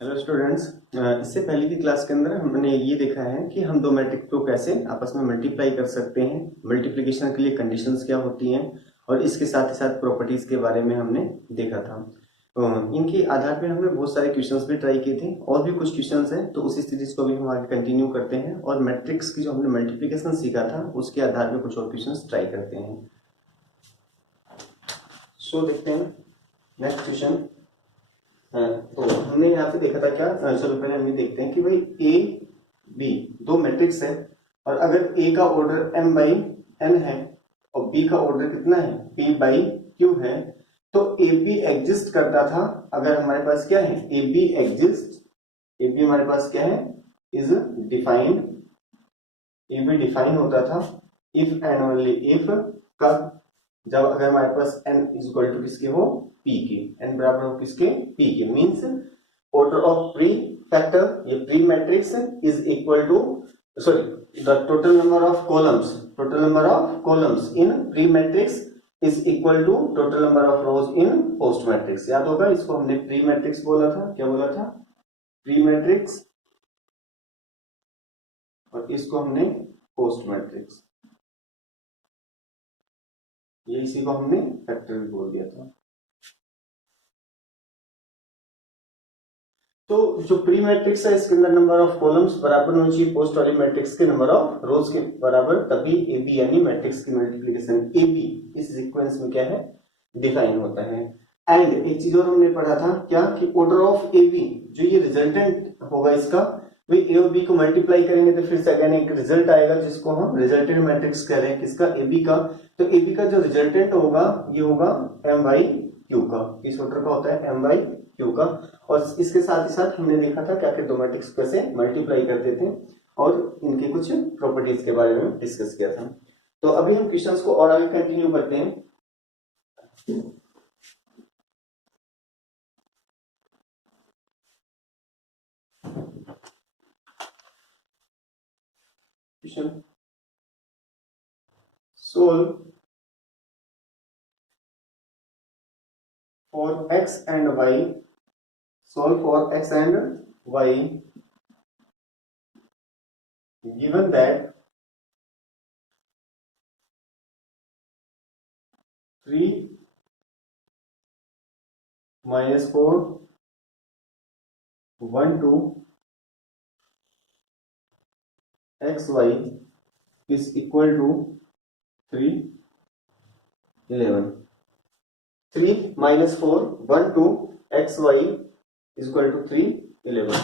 Hello students. इससे पहले की क्लास के अंदर हमने ये देखा है कि हम दो मैट्रिक्स को कैसे आपस में मल्टीप्लाई कर सकते हैं, मल्टीप्लिकेशन के लिए कंडीशंस क्या होती हैं और इसके साथ ही साथ प्रॉपर्टीज के बारे में हमने देखा था। इनके आधार पर हमने बहुत सारे क्वेश्चंस भी ट्राई किए थे और भी कुछ क्वेश्चंस हैं, तो उसी सीरीज को भी हम आगे कंटिन्यू करते हैं और मैट्रिक्स की जो हमने मल्टीप्लिकेशन सीखा था उसके आधार पर कुछ और क्वेश्चन ट्राई करते हैं। सो देखते हैं नेक्स्ट क्वेश्चन। तो हमने यहाँ पे देखा था क्या, चलो पहले हम ये देखते हैं कि भाई ए बी दो मैट्रिक्स है और अगर ए का ऑर्डर m बाई n है और b का ऑर्डर कितना है p बाई q है, तो ए बी एग्जिस्ट करता था अगर हमारे पास क्या है A B exist, A B हमारे पास क्या है is defined, A B define होता था इफ एंड ओनली इफ, कब, जब अगर हमारे पास n इज इक्वल टू किसके हो p के, n बराबर हो किसके p के, means order of pre factor, ये pre matrix is equal to sorry the total number of columns, total number of columns in pre matrix is equal to total number of rows in post matrix. याद होगा इसको हमने pre matrix बोला था, क्या बोला था प्री मैट्रिक्स, और इसको हमने पोस्ट मैट्रिक्स, ये इसी को हमने फैक्टर भी बोल दिया था। तो जो प्री मैट्रिक्स है इसके अंदर नंबर ऑफ कॉलम्स बराबर होना चाहिए पोस्ट वाली मैट्रिक्स के नंबर ऑफ रोज के बराबर, तभी ए बी यानी मैट्रिक्स की मल्टीप्लिकेशन ए बी इस सीक्वेंस में क्या है डिफाइन होता है। एंड एक चीज और हमने पढ़ा था क्या कि ऑर्डर ऑफ ए बी, जो ये रिजल्टेंट होगा इसका, भाई ए और बी को मल्टीप्लाई करेंगे तो फिर से अगेन एक रिजल्ट आएगा जिसको हम रिजल्टेंट मैट्रिक्स कह रहे हैं, किसका ए बी का। तो ए बी का जो रिजल्टेंट होगा ये होगा एम बाई क्यू का, इस ऑर्डर का होता है एम बाई क्यू का। और इसके साथ ही साथ हमने देखा था क्या कि दो मैट्रिक्स कैसे मल्टीप्लाई करते थे और इनके कुछ प्रॉपर्टीज के बारे में डिस्कस किया था। तो अभी हम क्वेश्चंस को और आगे कंटिन्यू करते हैं। Question solve for x and y, solve for x and y given that 3 minus 4 1 2 xy is equal to 3 11, 3 minus 4 1 2 xy is equal to 3 11।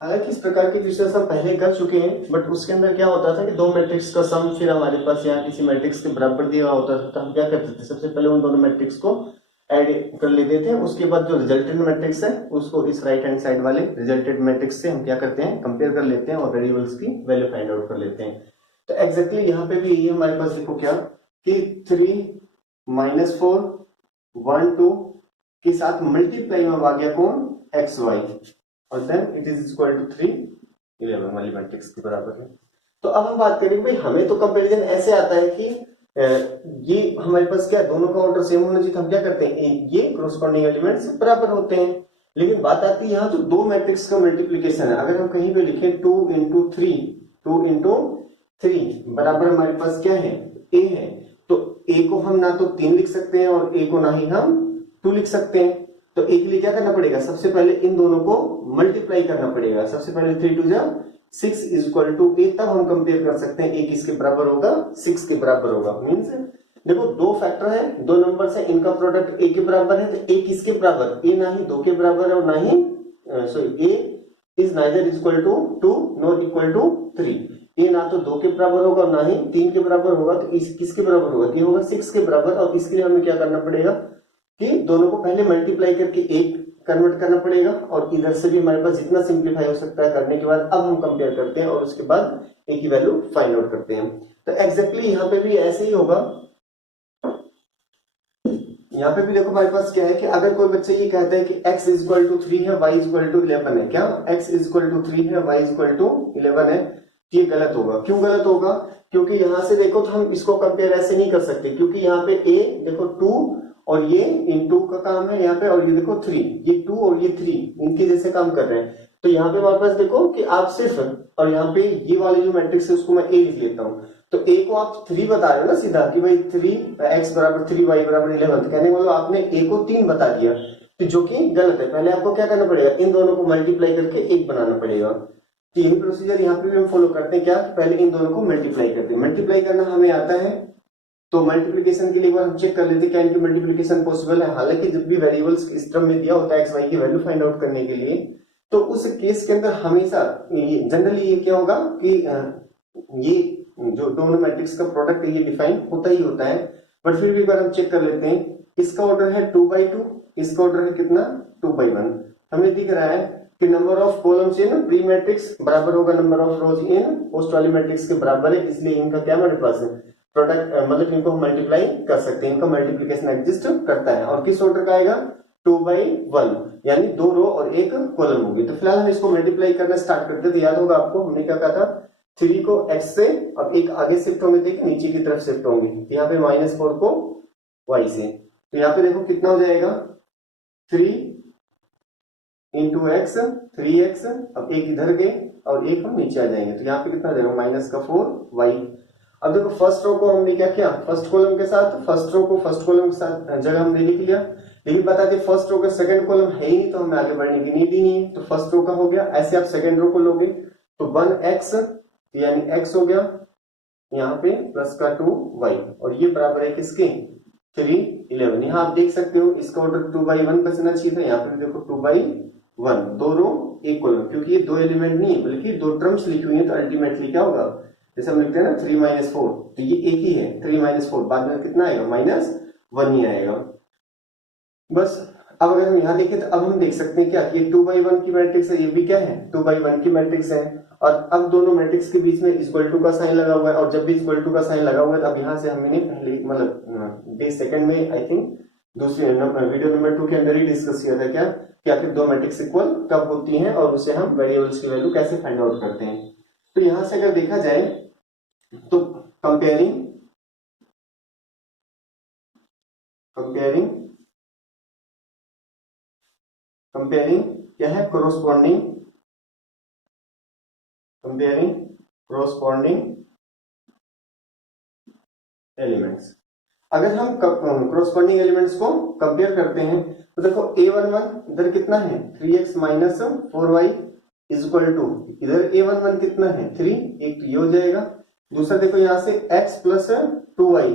हालांकि इस प्रकार के क्वेश्चन हम पहले कर चुके हैं, बट उसके अंदर क्या होता था कि दो मैट्रिक्स का सम फिर हमारे पास यहाँ किसी मैट्रिक्स के बराबर दिया होता था, तो हम क्या करते थे सबसे पहले उन दोनों मैट्रिक्स को ऐड कर लेते थे, उसके बाद जो रिजल्टेंट मैट्रिक्स है उसको इस राइट हैंड साइड वाले रिजल्टेंट मैट्रिक्स से हम क्या करते हैं कंपेयर कर लेते हैं और वेरिएबल्स की वैल्यू फाइंड आउट कर लेते हैं। तो एग्जैक्टली यहाँ पे भी ये हमारे पास देखो क्या कि 3 minus 4 1 2 के साथ मल्टीप्लाई में आ गया कौन एक्स वाई, और then it is equal to 3 11 वाली मैट्रिक्स के बराबर है। तो अब हम बात करेंगे भाई हमें तो कंपैरिजन ऐसे आता है कि ये हमारे पास क्या दोनों का ऑर्डर सेम होना चाहिए, तो हम क्या करते हैं ये कॉरस्पॉन्डिंग एलिमेंट्स बराबर होते हैं। लेकिन बात आती है यहाँ तो दो मैट्रिक्स का मल्टीप्लीकेशन है, अगर हम कहीं पे लिखें 2 into 3 2 into 3 बराबर हमारे पास क्या है ए है, तो ए को हम ना तो 3 लिख सकते हैं और ए को ना ही हम 2 लिख सकते हैं। तो ए के लिए क्या करना पड़ेगा, सबसे पहले इन दोनों को मल्टीप्लाई करना पड़ेगा। सबसे पहले 3 2 जा 6 इज इक्वल टू 8, तब हम कंपेयर कर सकते हैं ए किसके बराबर होगा 6 के बराबर होगा। मींस देखो दो फैक्टर है, दो नंबर्स है, इनका प्रोडक्ट ए के बराबर है, तो ए किसके बराबर, ए ना ही 2 के बराबर है और ना ही sorry a is neither equal to 2 not equal to 3, ये ना तो 2 के बराबर होगा और ना ही 3 के बराबर होगा, तो इस किसके बराबर होगा, ये होगा 6 के बराबर। और इसके लिए हमें क्या करना पड़ेगा कि दोनों को पहले मल्टीप्लाई करके एक कन्वर्ट करना पड़ेगा और इधर से भी हमारे पास जितना सिंप्लीफाई हो सकता है करने के बाद अब हम कंपेयर करते हैं और उसके बाद ए की वैल्यू फाइंड आउट करते हैं। तो एग्जैक्टली यहाँ पे भी ऐसे ही होगा। यहाँ पे भी देखो हमारे पास क्या है कि अगर कोई बच्चा ये कहता है कि x इज इक्वल टू 3 है y इज इक्वल टू 11 है, क्या x इज इक्वल टू 3 है y इज इक्वल टू 11 है, ये गलत होगा। क्यों गलत होगा, क्योंकि यहां से देखो तो हम इसको कंपेयर ऐसे नहीं कर सकते, क्योंकि यहाँ पे a देखो 2 और ये इन 2 का काम है यहाँ पे, और ये देखो 3, ये 2 और ये 3 इनके जैसे काम कर रहे हैं। तो यहाँ पे हमारे पास देखो कि आप सिर्फ, और यहाँ पे ये वाली जो मैट्रिक्स है उसको मैं ए लिख लेता हूँ। तो ए को आप 3 बता रहे हो ना सीधा कि भाई 3x बराबर 3y बराबर 11, तो कहने वालों आपने ए को 3 बता दिया, तो जो कि गलत है। पहले आपको क्या करना पड़ेगा, इन दोनों को मल्टीप्लाई करके 1 बनाना पड़ेगा। तो यही प्रोसीजर यहाँ पे भी हम फॉलो करते हैं, क्या पहले इन दोनों को मल्टीप्लाई करते हैं। मल्टीप्लाई करना हमें आता है, तो मल्टीप्लिकेशन के लिए एक बार हम चेक कर लेते हैं क्या इनकी मल्टीप्लिकेशन पॉसिबल है। हालांकि जब भी वेरिएबल्स इस क्रम में दिया होता है एक्स वाई की वैल्यू फाइंड आउट करने के लिए, तो उस केस के अंदर हमेशा जनरली ये क्या होगा कि ये जो दोनों मैट्रिक्स का प्रोडक्ट है ये डिफाइन होता ही होता है। बट फिर भी एक बार हम चेक कर लेते हैं। इसका ऑर्डर है 2/2, इसका ऑर्डर है कितना 2/1। हमें दिख रहा है कि number of columns in pre matrix बराबर होगा number of rows in post वाली मैट्रिक्स के बराबर है, इसलिए इनका क्या हमारे पास है प्रोडक्ट, मतलब इनको हम मल्टीप्लाई कर सकते हैं, इनका मल्टीप्लीकेशन एग्जिस्ट करता है। और किस ऑर्डर का आएगा 2/1, यानी 2 रो और 1 कॉलम होगी। तो फिलहाल हम इसको मल्टीप्लाई करना स्टार्ट करते हैं। तो याद होगा आपको हमने क्या कहा था, 3 को x से, अब एक आगे शिफ्ट होंगे, देखिए नीचे की तरफ शिफ्ट होंगे, तो यहाँ पे -4 को y से, तो यहाँ पे देखो कितना हो जाएगा 3 इंटू एक्स 3x, अब एक इधर गए और एक हम नीचे आ जाएंगे, तो यहाँ पे कितना देगा -4y। अब देखो फर्स्ट रो को हमने क्या किया, फर्स्ट कॉलम के साथ, फर्स्ट रो को फर्स्ट कॉलम के साथ जगह हमने लिख लिया, लेकिन बता दें फर्स्ट रो का सेकंड कॉलम है ही नहीं, तो हमें आगे बढ़ने की नीड ही नहीं है, तो फर्स्ट रो का हो गया। ऐसे आप सेकंड रो को लोगे तो 1x यानी x हो गया, यहाँ पे प्लस का 2y, और ये बराबर है किसके 3 11। यहाँ आप देख सकते हो इसका ऑर्डर 2/1 बचना चाहिए था, यहाँ पे भी देखो 2/1, 2 रो 1 कॉलम, क्योंकि ये 2 एलिमेंट नहीं है बल्कि 2 टर्म्स लिखी हुई है, तो अल्टीमेटली क्या होगा, जैसे हम लिखते हैं ना 3 - 4, तो ये एक ही है 3 - 4, बाद में कितना आएगा -1 ही आएगा बस। अब अगर हम यहाँ देखें तो अब हम देख सकते हैं क्या ये 2/1 की मैट्रिक्स है, ये भी क्या है 2/1 की मैट्रिक्स है, और अब दोनों मैट्रिक्स के बीच में इक्वल टू का साइन लगा हुआ है, और जब भी इक्वल टू का साइन लगा हुआ है तो अब यहाँ से हमने पहले मतलब बेस सेकंड में आई थिंक दूसरे वीडियो नंबर 2 के अंदर ही डिस्कस किया था क्या कि आखिर दो मैट्रिक्स इक्वल कब होती हैं और उसे हम वेरिएबल्स की वैल्यू कैसे फाइंड आउट करते हैं। तो यहां से अगर देखा जाए तो कंपेयरिंग कंपेयरिंग क्या है कोरोस्पोंडिंग एलिमेंट्स। अगर हम कोरोस्पोंडिंग एलिमेंट्स को कंपेयर करते हैं तो देखो a11 इधर कितना है 3x minus 4y is equal to, इधर a11 कितना है 3, एक तो ये हो जाएगा, दूसरा देखो यहाँ से x प्लस 2y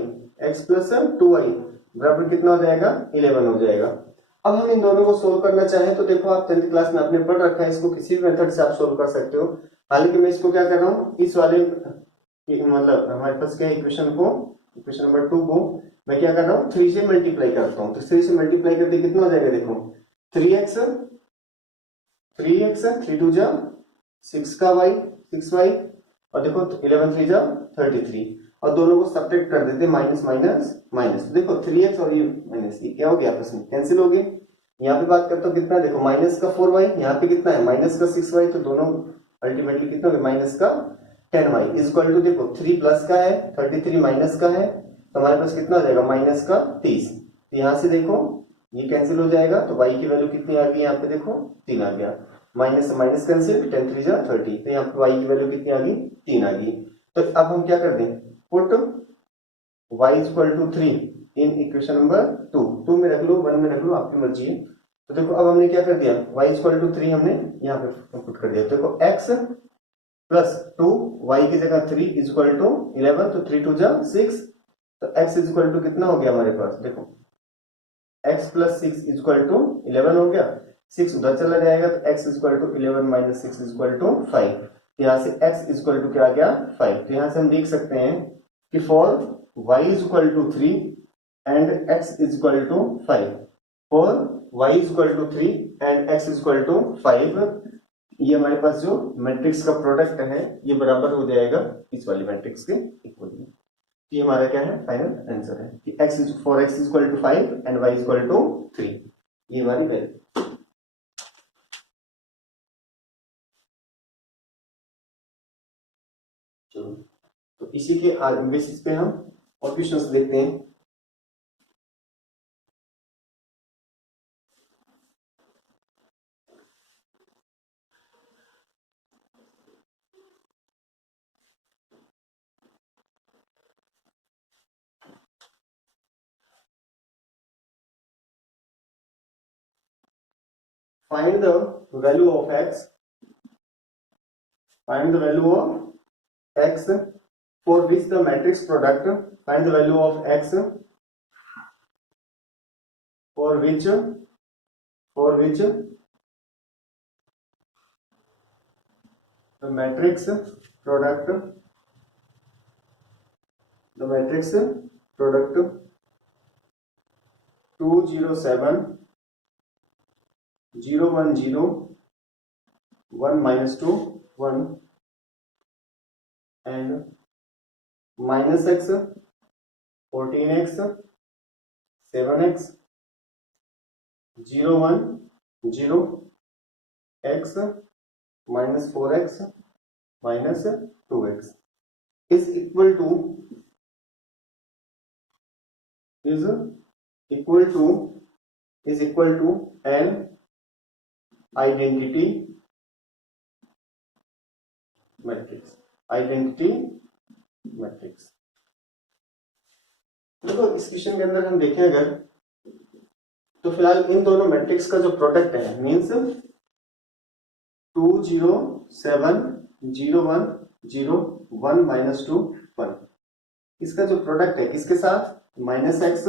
बराबर कितना हो जाएगा 11 हो जाएगा। अब हम इन दोनों को सोल्व करना चाहें तो देखो आप 10th क्लास में आपने पढ़ रखा है, इसको किसी भी मेथड से आप सोल्व कर सकते हो। हालांकि मैं इसको क्या कर रहा हूँ इस वाले मतलब हमारे पास क्या इक्वेशन नंबर 2 को मैं क्या कर रहा हूँ 3 से मल्टीप्लाई करता हूँ, तो 3 से मल्टीप्लाई करते कितना हो जाएगा देखो 3x 3 2 जा 6 का y 6y, और देखो 11 3 जा 33, और दोनों को सब्ट्रैक्ट कर देते माइनस माइनस माइनस, तो देखो 3x और ये माइनस ये क्या हो गया आपस में कैंसिल हो गए। यहाँ पे बात करता हूँ कितना देखो माइनस का 4y, यहाँ पे कितना है माइनस का 6y, तो दोनों अल्टीमेटली कितना हो गया माइनस का 10y इज इक्वल टू देखो 3 प्लस का है 33 माइनस का है, तो हमारे पास कितना हो जाएगा माइनस का 30, तो यहाँ से देखो ये कैंसिल हो जाएगा, तो y की वैल्यू कितनी आ गई यहाँ पे देखो 3 आ गया, माइनस से माइनस कैंसिल 10 3 जा 30, तो यहाँ पे y की वैल्यू कितनी आ गई 3 आ गई। तो अब हम क्या कर दें put y is equal to 3 in equation number 2 में रख लो 1 में रख लो आपकी मर्जी है। तो देखो अब हमने क्या कर दिया y इज इक्वल टू 3 हमने यहाँ पे पुट कर दिया, तो देखो x प्लस 2 y की जगह 3 इज इक्वल टू 11, तो 3 2 जा 6, तो x इज इक्वल टू कितना हो गया हमारे पास देखो x plus 6 is equal to 11 हो गया, 6 उधर चला जाएगा तो x is equal to 11 minus 6 is equal to 5, यहाँ से x इज इक्वल टू क्या आ गया 5। तो यहाँ से हम देख सकते हैं कि for y is equal to 3 and x is equal to 5, for y is equal to 3 and x is equal to 5, ये हमारे पास जो मैट्रिक्स का प्रोडक्ट है ये बराबर हो जाएगा इस वाली मैट्रिक्स के इक्वल। ये हमारा क्या है फाइनल आंसर है कि x is for x is equal to 5 and y is equal to 3, ये हमारी वैल्यू। तो इसी के बेसिस पे हम और क्वेश्चंस देखते हैं। find the value of x, find the value of x for which the matrix product, find the value of x for which the matrix product 207 0 1 0 1 minus 2 1 and minus x 14x 7x 0 1 0 x minus 4x minus 2x is equal to an identity matrix. देखो इस question के अंदर हम देखें अगर तो फिलहाल इन दोनों मैट्रिक्स का जो प्रोडक्ट है मींस 2 0 7 0 1 0 1 minus 2 1, इसका जो प्रोडक्ट है किसके साथ, minus x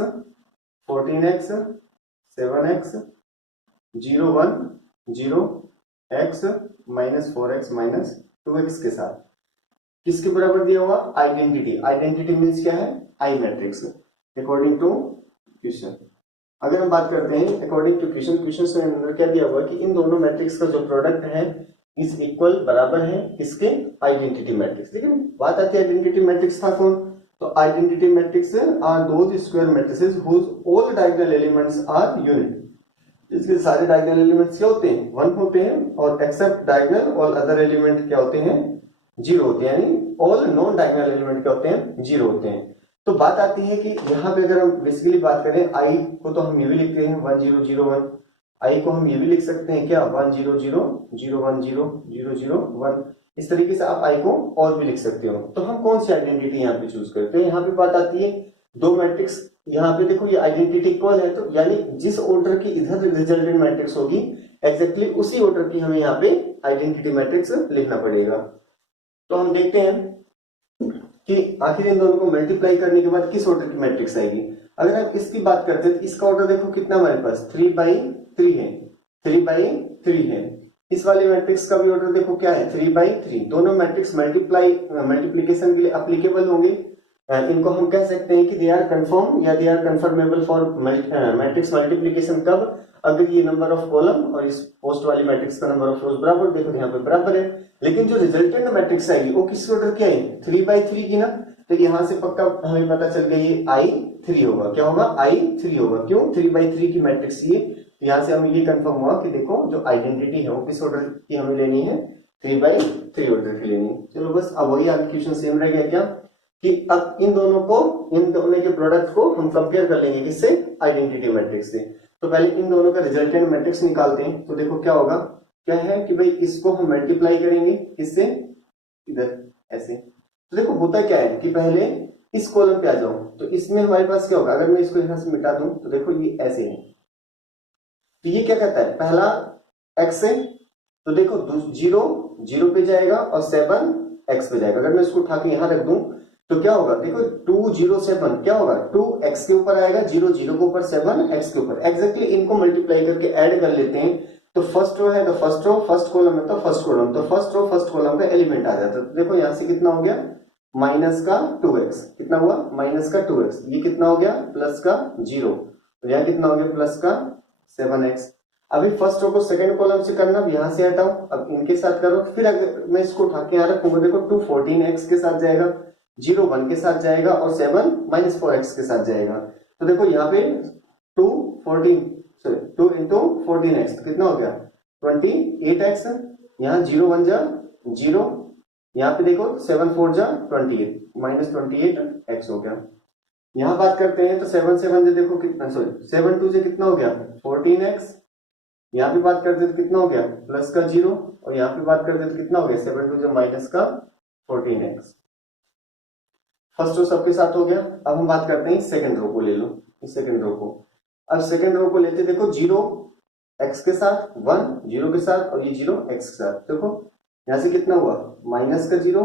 14x 7x 0 1 0 x minus 4x minus 2x के साथ किसके बराबर दिया हुआ, आइडेंटिटी मीन्स क्या है, आई मैट्रिक्स अकॉर्डिंग टू क्वेश्चन। अगर हम बात करते हैं अकॉर्डिंग टू क्वेश्चन के अंदर क्या दिया हुआ कि इन दोनों मैट्रिक्स का जो प्रोडक्ट है इस इक्वल बराबर है किसके, आइडेंटिटी मैट्रिक्स। लेकिन बात आती है आइडेंटिटी मैट्रिक्स था कौन, तो identity matrix are those square matrices whose all diagonal elements are unit. इसके सारे डायगोनल एलिमेंट्स क्या होते हैं, 1 होते हैं और except diagonal all other element क्या होते हैं, 0 होते हैं, यानी ऑल नॉन डायगोनल एलिमेंट क्या होते हैं, 0 होते हैं। तो बात आती है कि यहाँ पे अगर हम बेसिकली बात करें आई को तो हम ये भी लिखते हैं 1 0 0 1, आई को हम ये भी लिख सकते हैं क्या 1 0 0 0 1 0 0 0 1, इस तरीके से आप आई को और भी लिख सकते हो। तो हम कौन सी आइडेंटिटी यहाँ पे चूज करते हैं, यहाँ पे बात आती है दो मैट्रिक्स, यहाँ पे देखो ये आइडेंटिटी इक्वल है तो यानी जिस ऑर्डर की इधर रिजल्टेंट मैट्रिक्स होगी एग्जैक्टली उसी ऑर्डर की हमें यहाँ पे आइडेंटिटी मैट्रिक्स लिखना पड़ेगा। तो हम देखते हैं कि आखिर इन दोनों को मल्टीप्लाई करने के बाद किस ऑर्डर की मैट्रिक्स आएगी। अगर हम इसकी बात करते हैं तो इसका ऑर्डर देखो कितना हमारे पास 3/3 है, 3/3 है। इस वाले मैट्रिक्स का भी ऑर्डर देखो क्या है 3/3। दोनों मैट्रिक्स मल्टीप्लीकेशन के लिए एप्लीकेबल होंगे। इनको हम कह सकते हैं कि दे आर कंफर्म या they are conformable for matrix multiplication कब, अगर ये नंबर ऑफ कॉलम और इस पोस्ट वाली मैट्रिक्स का नंबर ऑफ रोज बराबर, देखो यहाँ पे बराबर है। लेकिन जो रिजल्टेंट मैट्रिक्स आएगी वो किस ऑर्डर की आएगी 3/3 की ना, तो यहाँ से पक्का हमें पता चल गया ये I3 होगा। क्या होगा, I3 होगा। क्यों, 3/3 की मैट्रिक्स ये, यहाँ से हमें ये कंफर्म हुआ कि देखो जो आइडेंटिटी है वो किस ऑर्डर की हमें लेनी है, 3/3 ऑर्डर की लेनी है। चलो बस अब वही आगे क्वेश्चन सेम रह गया क्या कि अब इन दोनों के प्रोडक्ट को हम कंपेयर कर लेंगे किससे, आइडेंटिटी मैट्रिक्स से। तो पहले इन दोनों का रिजल्टेंट मैट्रिक्स निकालते हैं। तो देखो क्या होगा, क्या है कि भाई इसको हम मल्टीप्लाई करेंगे किससे, इधर ऐसे। तो देखो होता क्या है कि पहले इस कॉलम पे आ जाओ, तो इसमें हमारे पास क्या होगा, अगर मैं इसको यहां से मिटा दूं तो देखो ये ऐसे है। तो ये क्या कहता है, पहला x है तो देखो 0 पे जाएगा और 7 x पे जाएगा। अगर मैं इसको उठा के यहां रख दूं तो क्या होगा, देखो 2 0 7 क्या होगा, 2 x के ऊपर आएगा, 0 0 के ऊपर 7 x के ऊपर। एग्जैक्टली इनको मल्टीप्लाई करके ऐड कर लेते हैं तो फर्स्ट रो है तो फर्स्ट रो, फर्स्ट कॉलम है तो फर्स्ट कॉलम, तो फर्स्ट रो फर्स्ट कॉलम का एलिमेंट आ जाता है। तो देखो यहां से कितना हो गया, माइनस का 2x, कितना हुआ माइनस का 2x, ये कितना हो गया प्लस का 0, तो यहाँ कितना हो गया प्लस का 7x। अभी फर्स्ट रो को सेकंड कॉलम से करना, यहां से हटाओ, अब इनके साथ करो। फिर अगर मैं इसको उठा के यहाँ रखूंगा, देखो 2 14x के साथ जाएगा, 0 1 के साथ जाएगा और 7 -4x के साथ जाएगा। तो देखो यहाँ पे 2 into 14x कितना हो गया 28x, यहाँ 0 1 जा 0, यहाँ पे देखो 7 4 जा 28, -28x हो गया। यहाँ बात करते हैं तो 7 7 से देखो कितना, 7 2 से कितना हो गया 14x, यहाँ पे बात करते तो कितना हो गया प्लस का 0, और यहाँ पे बात करते तो कितना हो गया 7 2 से माइनस का 14x। फर्स्ट रो सबके साथ हो गया। अब हम बात करते हैं सेकंड रो को, ले लो सेकंड रो को। अब सेकंड रो को लेते देखो 0 x के साथ, 1 0 के साथ और ये 0 x के साथ। देखो यहाँ से कितना हुआ माइनस का 0,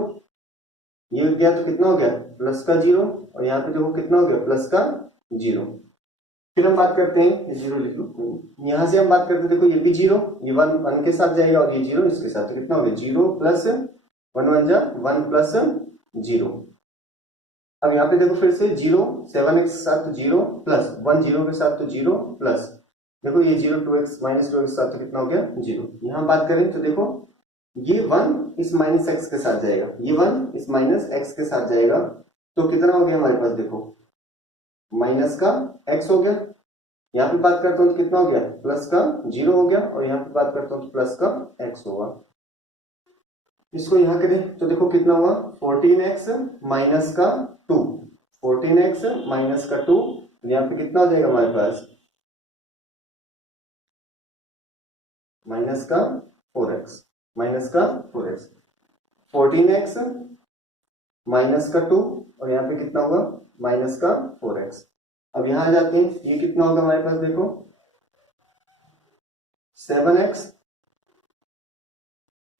ये गया तो कितना हो गया प्लस का 0, और यहाँ पे देखो कितना हो गया प्लस का 0। फिर हम बात करते हैं, ये 0 लिख लो, यहाँ से हम बात करते हैं, देखो ये भी 0, ये 1 के साथ जाएगा और ये 0 इसके साथ, तो कितना हो गया 0 प्लस 1 1 जा 1 प्लस 0। अब यहाँ पे देखो फिर से 0 7x के साथ तो 0 प्लस 1 0 के साथ तो 0 प्लस, देखो ये 0 2x माइनस 2 के साथ तो कितना हो गया 0। यहाँ बात करें तो देखो ये 1 इस माइनस x के साथ जाएगा, ये 1 इस माइनस x के साथ जाएगा, तो कितना हो गया हमारे पास, देखो माइनस का x हो गया। यहाँ पे बात करता हूँ तो कितना हो गया प्लस का 0 हो गया, और यहाँ पे बात करता हूँ तो प्लस का x होगा। इसको यहाँ करें तो देखो कितना हुआ 14x माइनस का 2, 14x माइनस का 2, यहाँ पे कितना हो जाएगा हमारे पास माइनस का 4x, माइनस का 4x, 14x माइनस का 2, और यहाँ पे कितना होगा माइनस का 4x। अब यहाँ आ जाते हैं, ये कितना होगा हमारे पास, देखो 7x,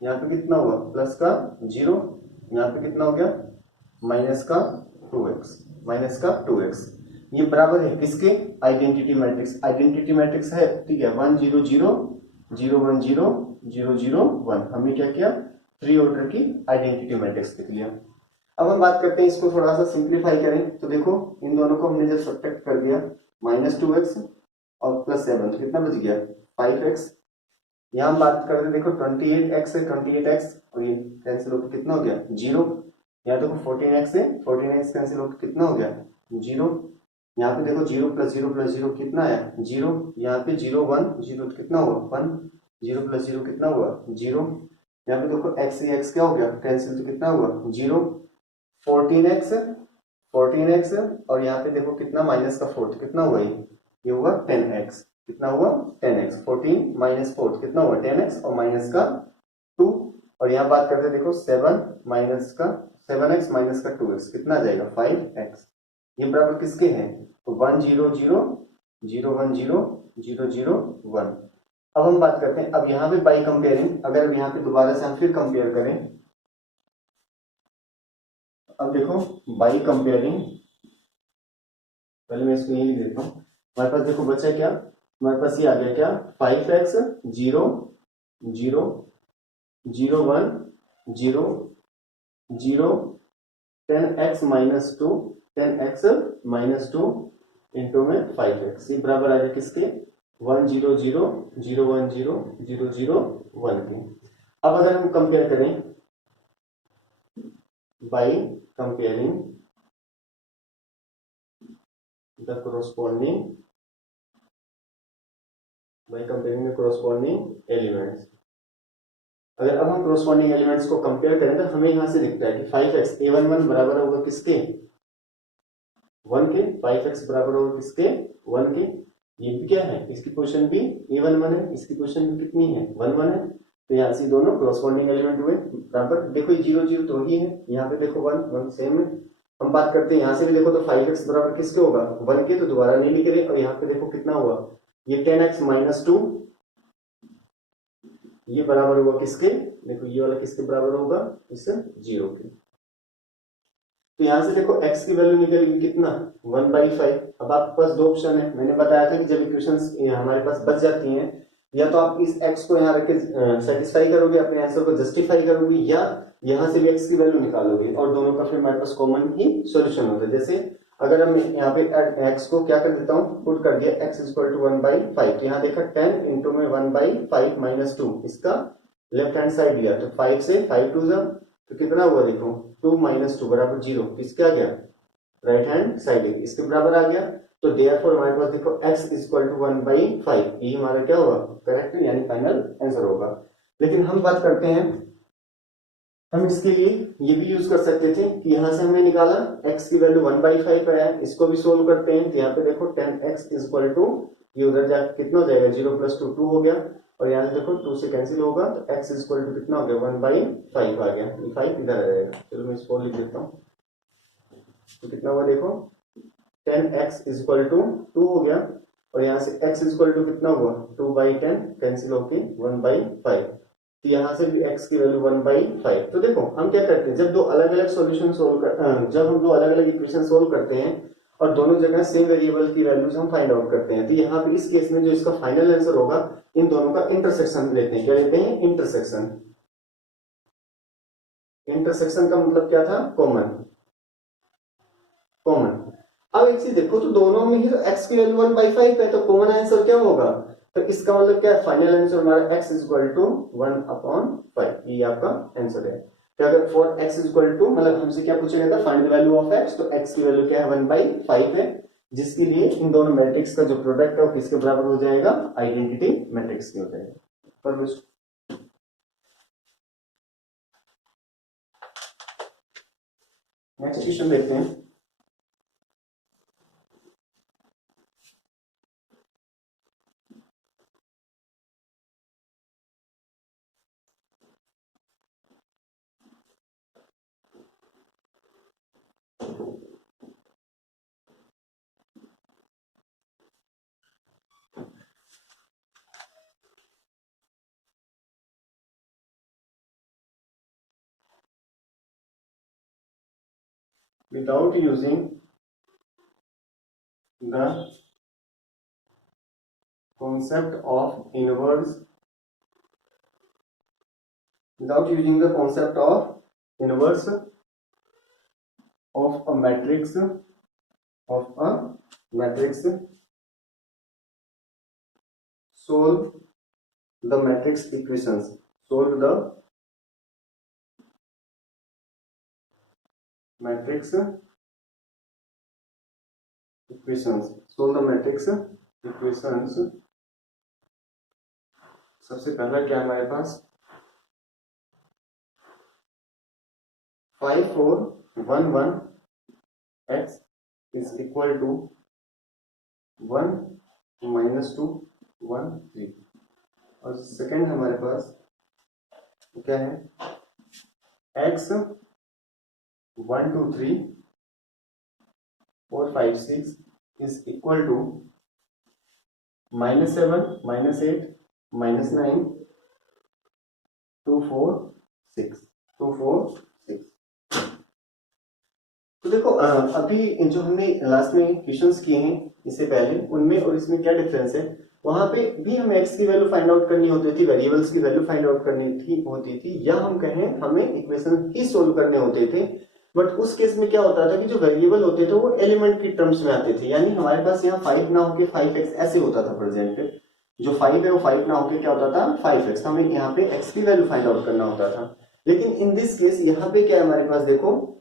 यहाँ पे कितना हुआ प्लस का 0, यहाँ पे कितना हो गया माइनस का 2x, माइनस का 2x। ये बराबर है किसके आइडेंटिटी मैट्रिक्स, आइडेंटिटी मैट्रिक्स है, ठीक है 1 0 0 0 1 0 0 0 1। हमने क्या किया 3 ऑर्डर की आइडेंटिटी मैट्रिक्स लिख लिया। अब हम बात करते हैं, इसको थोड़ा सा सिंप्लीफाई करें तो देखो इन दोनों को हमने जब सब्ट्रैक्ट कर दिया माइनस 2x और प्लस 7, तो कितना बच गया 5x। यहाँ हम बात करते हैं, देखो 28x है 28x, और ये कैंसिल होकर कितना हो गया 0। यहाँ देखो 14x है 14x कैंसिल होकर कितना हो गया 0। यहाँ पे देखो 0 प्लस 0 प्लस 0 कितना है 0, यहाँ पे 0 1 0 तो कितना हुआ 1, 0 प्लस 0 कितना हुआ 0। यहाँ पे देखो x से x क्या हो गया कैंसिल, तो कितना हुआ 0, 14x 14x, और यहाँ पे देखो कितना माइनस का 4, तो कितना हुआ ये हुआ 10x, कितना हुआ 10x, 14 माइनस 4 कितना हुआ 10x, और माइनस का 2, और यहाँ बात करते हैं देखो 7 माइनस का 7x माइनस का 2x कितना आ जाएगा 5x। ये बराबर किसके हैं, तो 1 0 0 0 1 0 0 0 1। अब हम बात करते हैं, अब यहाँ पे बाई कंपेयरिंग, अगर यहाँ पे दोबारा से हम फिर कंपेयर करें, अब देखो बाई कंपेयरिंग, पहले मैं इसको यही लिख देता हूँ। हमारे पास देखो बचा क्या, हमारे पास ये आ गया क्या 5x 0 0 0 1 0 0 10x minus 2 10x minus 2 into में 5x, ये बराबर आ गया किसके 1 0 0 0 1 0 0 0 1 के। अब अगर हम कंपेयर करें by comparing the corresponding by comparing the corresponding elements, अगर अब हम corresponding elements को कंपेयर करें तो हमें यहां से दिखता है कि 5x a11 बराबर होगा किसके 1 के, 5x बराबर होगा किसके 1 के। ये भी क्या है, इसकी पोजीशन भी a11 है, इसकी पोजीशन भी कितनी है 1 1 है, तो यहाँ से दोनों corresponding एलिमेंट हुए बराबर। देखो ये 0 0 तो ही है, यहाँ पे देखो 1 1 सेम है। हम बात करते हैं यहाँ से भी देखो तो 5x बराबर किसके होगा 1 के, तो दोबारा नहीं लिख रहे, और यहाँ पे देखो कितना हुआ ये 10x माइनस 2, ये बराबर हुआ किसके, देखो ये वाला किसके बराबर होगा इस 0 के। तो यहाँ से देखो x की वैल्यू निकलेगी कितना 1/5। अब आपके पास दो ऑप्शन है, मैंने बताया था कि जब इक्वेशंस हमारे पास बच जाती हैं, या तो आप इस x को यहाँ रख के सेटिस्फाई करोगे, अपने आंसर को जस्टिफाई करोगे, या यहाँ से भी x की वैल्यू निकालोगे, और दोनों का फिर हमारे पास कॉमन ही सॉल्यूशन होता है। जैसे अगर हम यहाँ पे x को क्या कर देता हूँ पुट कर दिया x इक्वल टू 1/5, तो यहाँ देखा 10 इंटू में 1/5 माइनस 2, इसका लेफ्ट हैंड साइड लिया तो 5 से 5 2 जा, तो कितना हुआ देखो 2 माइनस 2 बराबर 0, किसके आ गया राइट हैंड साइड, इसके बराबर आ गया। तो देयरफॉर हमारे पास देखो x इक्वल टू 1/5, ये हमारा क्या हुआ करेक्ट यानी फाइनल आंसर होगा। लेकिन हम बात करते हैं, हम इसके लिए ये भी यूज कर सकते थे कि यहाँ से हमने निकाला x की वैल्यू 1/5 आया, इसको भी सोल्व करते हैं। तो यहाँ पे देखो 10x इक्वल टू, ये उधर जाकर कितना हो जाएगा 0 प्लस 2 2 हो गया, और यहाँ से देखो 2 से कैंसिल होगा, तो x इक्वल टू कितना हो गया 1/5 आ गया, ये 5 इधर आ जाएगा। चलो मैं इसको लिख देता हूँ, तो कितना हुआ देखो 10x इक्वल टू 2 हो गया, और यहाँ से x इक्वल टू कितना हुआ 2/10 कैंसिल होके 1/5, तो यहाँ से भी x की वैल्यू 1/5। तो देखो हम क्या करते हैं, जब दो अलग अलग सॉल्यूशन जब हम दो अलग अलग इक्वेशन सोल्व करते हैं और दोनों जगह सेम वेरिएबल की वैल्यूज हम फाइंड आउट करते हैं, तो यहाँ पे इस केस में जो इसका फाइनल आंसर होगा इन दोनों का इंटरसेक्शन लेते हैं। क्या लेते हैं? इंटरसेक्शन। इंटरसेक्शन का मतलब क्या था? कॉमन। कॉमन। अब एक चीज देखो, तो दोनों में ही तो x की वैल्यू 1/5 है, तो कॉमन आंसर क्या होगा? तो इसका मतलब क्या है? फाइनल आंसर हमारा x इक्वल टू 1/5, ये आपका आंसर है। तो अगर फॉर x इक्वल टू, मतलब हमसे क्या पूछा गया था? Find the value of x, तो x की वैल्यू क्या है? 1/5 है, जिसके लिए इन दोनों मैट्रिक्स का जो प्रोडक्ट है वो किसके बराबर हो जाएगा? आइडेंटिटी मैट्रिक्स के हो जाएगा। नेक्स्ट क्वेश्चन देखते हैं। Without using the concept of inverse, without using the concept of inverse of a matrix, solve the matrix equations, solve the matrix equations, solve the matrix equations। सबसे पहला क्या हमारे पास? 5 4 1 1 x is equal to 1 -2 1 3, और second हमारे पास क्या है? x 1 2 3 4 5 6 is equal to -7 -8 -9 2 4 6 2 4 6। तो देखो अभी जो हमने लास्ट में क्वेश्चंस किए हैं इससे पहले, उनमें और इसमें क्या डिफरेंस है? वहां पे भी हमें x की वैल्यू फाइंड आउट करनी होती थी, वेरिएबल्स की वैल्यू फाइंड आउट करनी होती थी, या हम कहें हमें इक्वेशन ही सोल्व करने होते थे। बट उस केस में क्या होता था कि जो वेरिएबल होते थे वो एलिमेंट की टर्म्स में आते थे, यानी हमारे पास यहाँ 5 ना होके 5x ऐसे होता था प्रेजेंट। जो 5 है वो 5 ना होके क्या होता था? 5x। तो हमें यहाँ पे x की वैल्यू फाइंड आउट करना होता था। लेकिन इन दिस केस यहाँ पे क्या है हमारे पास? देखो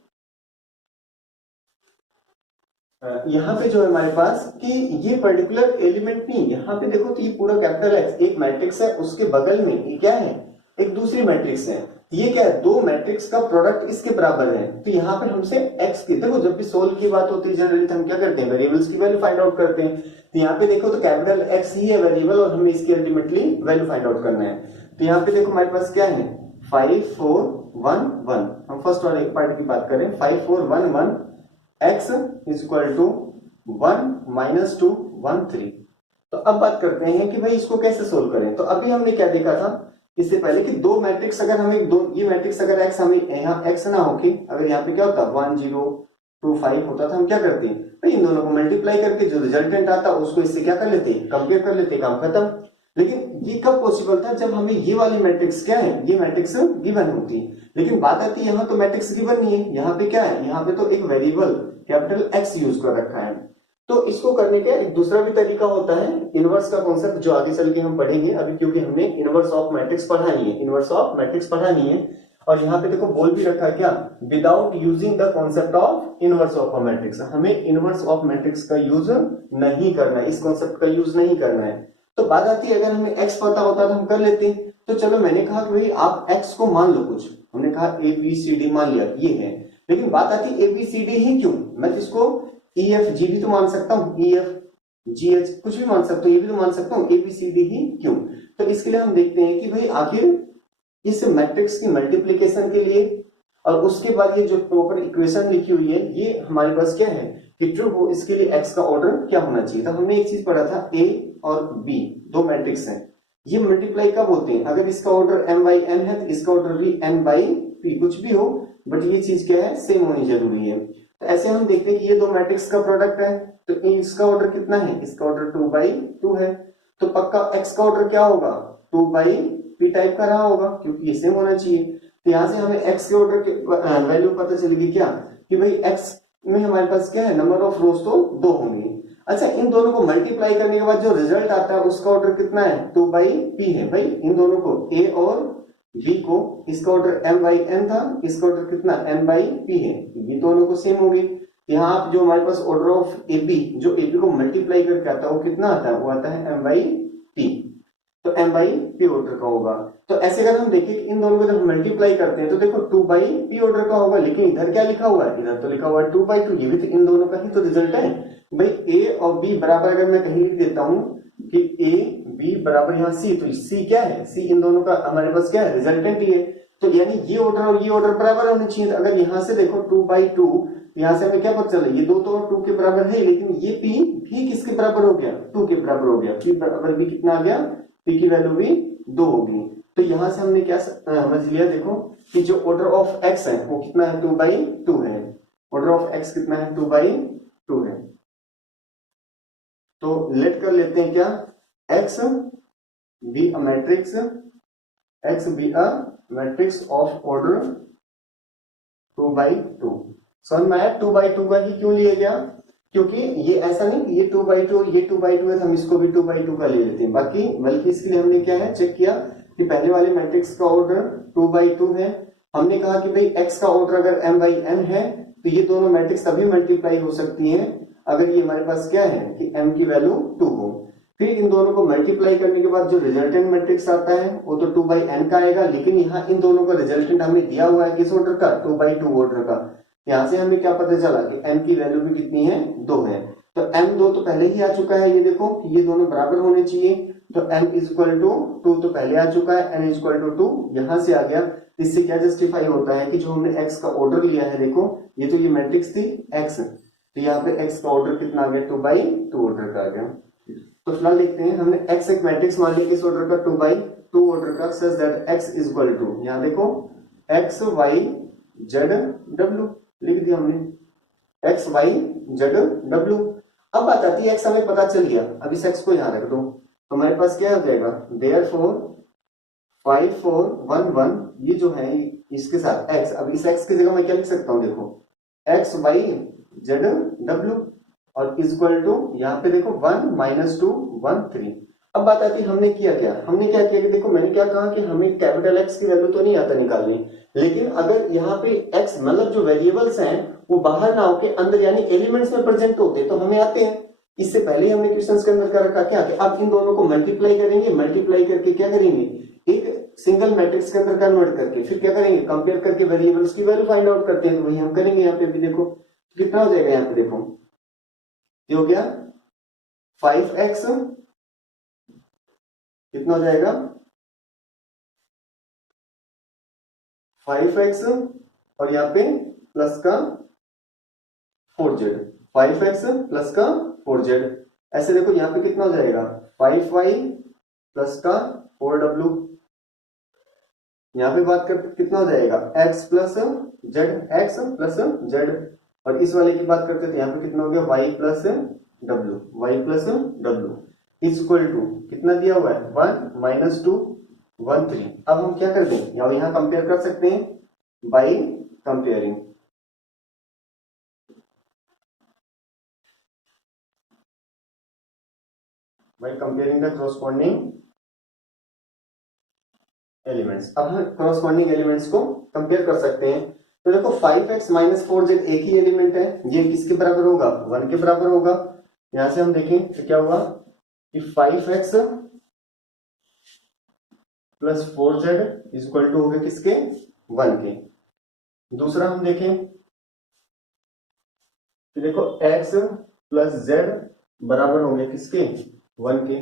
यहाँ पे जो है हमारे पास कि ये पर्टिकुलर एलिमेंट नहीं, यहाँ पे देखो तो ये पूरा कैपिटल X एक मैट्रिक्स है, उसके बगल में ये क्या है? एक दूसरी मैट्रिक्स है। ये क्या है? दो मैट्रिक्स का प्रोडक्ट इसके बराबर है। तो यहाँ पे हमसे x की, देखो जब भी सोल्व की बात होती है जनरली तो हम क्या करते हैं? वेरिएबल्स की वैल्यू फाइंड आउट करते हैं। तो यहाँ पे देखो तो कैपिटल X ही है वेरिएबल और हमें इसकी अल्टीमेटली वैल्यू फाइंड आउट करना है। तो यहाँ पे देखो हमारे पास क्या है? 5 4 1 1। हम फर्स्ट वाले पार्ट की बात करें, 5 4 1 1 x इज इक्वल टू 1 -2 1 3। तो अब बात करते हैं कि भाई इसको कैसे सोल्व करें। तो अभी हमने क्या देखा था इससे पहले कि दो मैट्रिक्स अगर हमें ये मैट्रिक्स अगर x हमें यहाँ x ना होके अगर यहाँ पे क्या होता 1 0 2 5 होता था, हम क्या करते हैं भाई इन दोनों को मल्टीप्लाई करके जो रिजल्टेंट आता उसको इससे क्या कर लेते, कंपेयर कर लेते, काम खत्म। लेकिन ये कब पॉसिबल था? जब हमें ये वाली मैट्रिक्स क्या है, ये मैट्रिक्स गिवन होती। लेकिन बात आती है यहाँ तो मैट्रिक्स गिवन नहीं है, यहाँ पे क्या है? यहाँ पे तो एक वेरिएबल कैपिटल X यूज कर रखा है। तो इसको करने का एक दूसरा भी तरीका होता है, इनवर्स का कॉन्सेप्ट, जो आगे चल के हम पढ़ेंगे अभी, क्योंकि हमने इनवर्स ऑफ मैट्रिक्स पढ़ानी है, इनवर्स ऑफ मैट्रिक्स पढ़ानी है। और यहाँ पे देखो बोल भी रखा है क्या? Without using the concept of inverse of a matrix. हमें इनवर्स ऑफ मैट्रिक्स का यूज नहीं करना है, इस कॉन्सेप्ट का यूज नहीं करना है। तो बात आती है अगर हमें x पता होता तो हम कर लेते। तो चलो मैंने कहा कि भाई आप x को मान लो कुछ, हमने कहा ABCD मान लिया ये है। लेकिन बात आती है ABCD ही क्यों? मैं इसको EFG भी तो मान सकता हूँ, EFGH कुछ भी मान सकता हूँ, ये भी तो मान सकता हूँ, ABCD ही क्यों? तो इसके लिए हम देखते हैं कि भाई आखिर इस मैट्रिक्स की मल्टीप्लीकेशन के लिए और उसके बाद ये जो प्रॉपर इक्वेशन लिखी हुई है ये हमारे पास क्या है कि ट्रू हो, इसके लिए एक्स का ऑर्डर क्या होना चाहिए। तो हमने एक चीज पढ़ा था, ए और बी दो मैट्रिक्स हैं, ये मल्टीप्लाई कब होते हैं, अगर इसका ऑर्डर m बाई n है तो इसका ऑर्डर भी n बाई p, कुछ भी हो बट ये चीज क्या है, सेम होनी जरूरी है। तो ऐसे हम देखते हैं कि ये दो मैट्रिक्स का प्रोडक्ट है, तो इसका ऑर्डर कितना है, इसका ऑर्डर 2 बाई 2 है, तो पक्का x का ऑर्डर क्या होगा, 2 बाई p टाइप का रहा होगा, क्योंकि ये सेम होना चाहिए। तो यहां से हमें x के ऑर्डर की वैल्यू पता चलेगी क्या, कि भाई x में हमारे पास क्या है, नंबर ऑफ रोज तो 2 होंगी। अच्छा, इन दोनों को मल्टीप्लाई करने के बाद जो रिजल्ट आता है उसका ऑर्डर कितना है, 2 बाई पी है। भाई इन दोनों को ए और बी को, इसका ऑर्डर m बाई n था, इसका ऑर्डर कितना n बाई पी है, ये दोनों को सेम होगी। यहाँ आप जो हमारे पास ऑर्डर ऑफ ए बी, जो ए बी को मल्टीप्लाई करके आता है वो कितना आता है, वो आता है m बाई पी, तो m बाई पी ऑर्डर का होगा। तो ऐसे अगर हम देखें कि इन दोनों को जब मल्टीप्लाई करते हैं तो देखो 2 बाई पी ऑर्डर का होगा, लेकिन इधर क्या लिखा हुआ है, इधर तो लिखा हुआ है 2 बाई 2, ये भी तो इन दोनों का ही तो रिजल्ट है। भाई ए और बी बराबर, अगर मैं कहीं लिख देता हूं कि ए बी बराबर यहाँ सी, तो सी क्या है, सी इन दोनों का हमारे पास क्या है, रिजल्टेंट ही है। तो यानी ये ऑर्डर और ये ऑर्डर बराबर होने चाहिए। तो अगर यहाँ से देखो 2 बाई 2, यहाँ से हमें क्या पता चला, ये दो तो 2 के बराबर है, लेकिन ये पी भी किसके बराबर हो गया, 2 के बराबर हो गया, पी बराबर भी कितना आ गया, पी की वैल्यू भी 2 होगी। तो यहां से हमने क्या समझ लिया, देखो कि जो ऑर्डर ऑफ एक्स है वो कितना है, 2 बाई 2 है, ऑर्डर ऑफ एक्स कितना है, 2 बाई 2 है। तो लेट कर लेते हैं क्या, x B a matrix, x B a matrix of order 2 by 2। समझ में आया 2 बाई 2 का ही क्यों लिया गया, क्योंकि ये ऐसा नहीं कि ये 2 बाई 2 ये 2 बाई 2 है तो हम इसको भी 2 बाई 2 का ले लेते हैं, बाकी बल्कि इसके लिए हमने क्या है, चेक किया कि पहले वाले मैट्रिक्स का ऑर्डर 2 बाई 2 है। हमने कहा कि भाई x का ऑर्डर अगर m बाई n है तो ये दोनों मैट्रिक्स तभी मल्टीप्लाई हो सकती हैं अगर ये हमारे पास क्या है कि m की वैल्यू 2 हो। फिर इन दोनों को मल्टीप्लाई करने के बाद जो रिजल्टेंट मैट्रिक्स आता है वो तो 2 बाई n का आएगा, लेकिन यहाँ इन दोनों का रिजल्टेंट हमें दिया हुआ है किस ऑर्डर का, 2 बाई 2 ऑर्डर का। यहां से हमें क्या पता चला कि m की वैल्यू भी कितनी है, 2 है। तो m2 तो पहले ही आ चुका है, ये देखो कि ये दोनों बराबर होने चाहिए, तो m इज इक्वल टू 2 तो पहले आ चुका है, n इज इक्वल टू 2 यहां से आ गया। इससे क्या जस्टिफाई होता है कि जो हमने x का ऑर्डर लिया है, देखो ये तो ये मैट्रिक्स थी x, तो यहाँ पे x का ऑर्डर कितना आ गया, 2 बाई 2 ऑर्डर का आ गया। तो फिलहाल देखते हैं, हमने x एक मैट्रिक्स मान लिया किस ऑर्डर का, 2 बाई 2 ऑर्डर का, such that x is equal to, यहाँ देखो x y z w लिख दिया हमने, x y z w। अब बात आती है x हमें पता चल गया, अब इस x को यहां रख दो, तो हमारे पास क्या हो जाएगा, therefore 5 4 1 1, ये जो है इसके साथ x, अब इस x की जगह मैं क्या लिख सकता हूं, देखो x y z w और इक्वल टू यहाँ पे देखो 1 -2 1 3। अब बात आती है हमने किया क्या, हमने क्या किया कि देखो मैंने क्या कहा कि हमें कैपिटल X की वैल्यू तो नहीं आता निकालनी, लेकिन अगर यहाँ पे X मतलब जो वेरिएबल्स हैं वो बाहर ना होके अंदर यानी एलिमेंट्स में प्रेजेंट होते तो हमें आते हैं। इससे पहले ही हमने क्वेश्चंस के अंदर कर रखा क्या कि अब इन दोनों को मल्टीप्लाई करेंगे, मल्टीप्लाई करके क्या करेंगे, एक सिंगल मैट्रिक्स के अंदर कन्वर्ट करके फिर क्या करेंगे, कंपेयर करके वेरिएबल्स की वैल्यू फाइंड आउट करते हैं, तो वही हम करेंगे। यहाँ पे भी देखो कितना हो जाएगा, यहाँ पे देखो ये हो गया 5x, कितना हो जाएगा 5x और यहाँ पे प्लस का 4z, 5x प्लस का 4z। ऐसे देखो यहाँ पे कितना हो जाएगा 5y प्लस का 4w, यहाँ पे बात करते कितना हो जाएगा x plus z, x plus z, और इस वाले की बात करते थे यहाँ पे कितना हो गया y plus w, y plus w equal to कितना दिया हुआ है 1 -2 1 3। अब हम क्या कर दें, यहाँ कंपेयर कर सकते हैं by comparing, by comparing the corresponding elements. अब हम कॉरस्पॉन्डिंग एलिमेंट्स को कंपेयर कर सकते हैं। तो देखो 5x माइनस 4z एक ही एलिमेंट है, ये किसके बराबर होगा, 1 के बराबर होगा। यहां से हम देखें तो क्या हुआ कि 5x plus 4z equal to हो गया किसके, 1 के। दूसरा हम देखें तो देखो x प्लस z बराबर हो गया किसके, 1 के।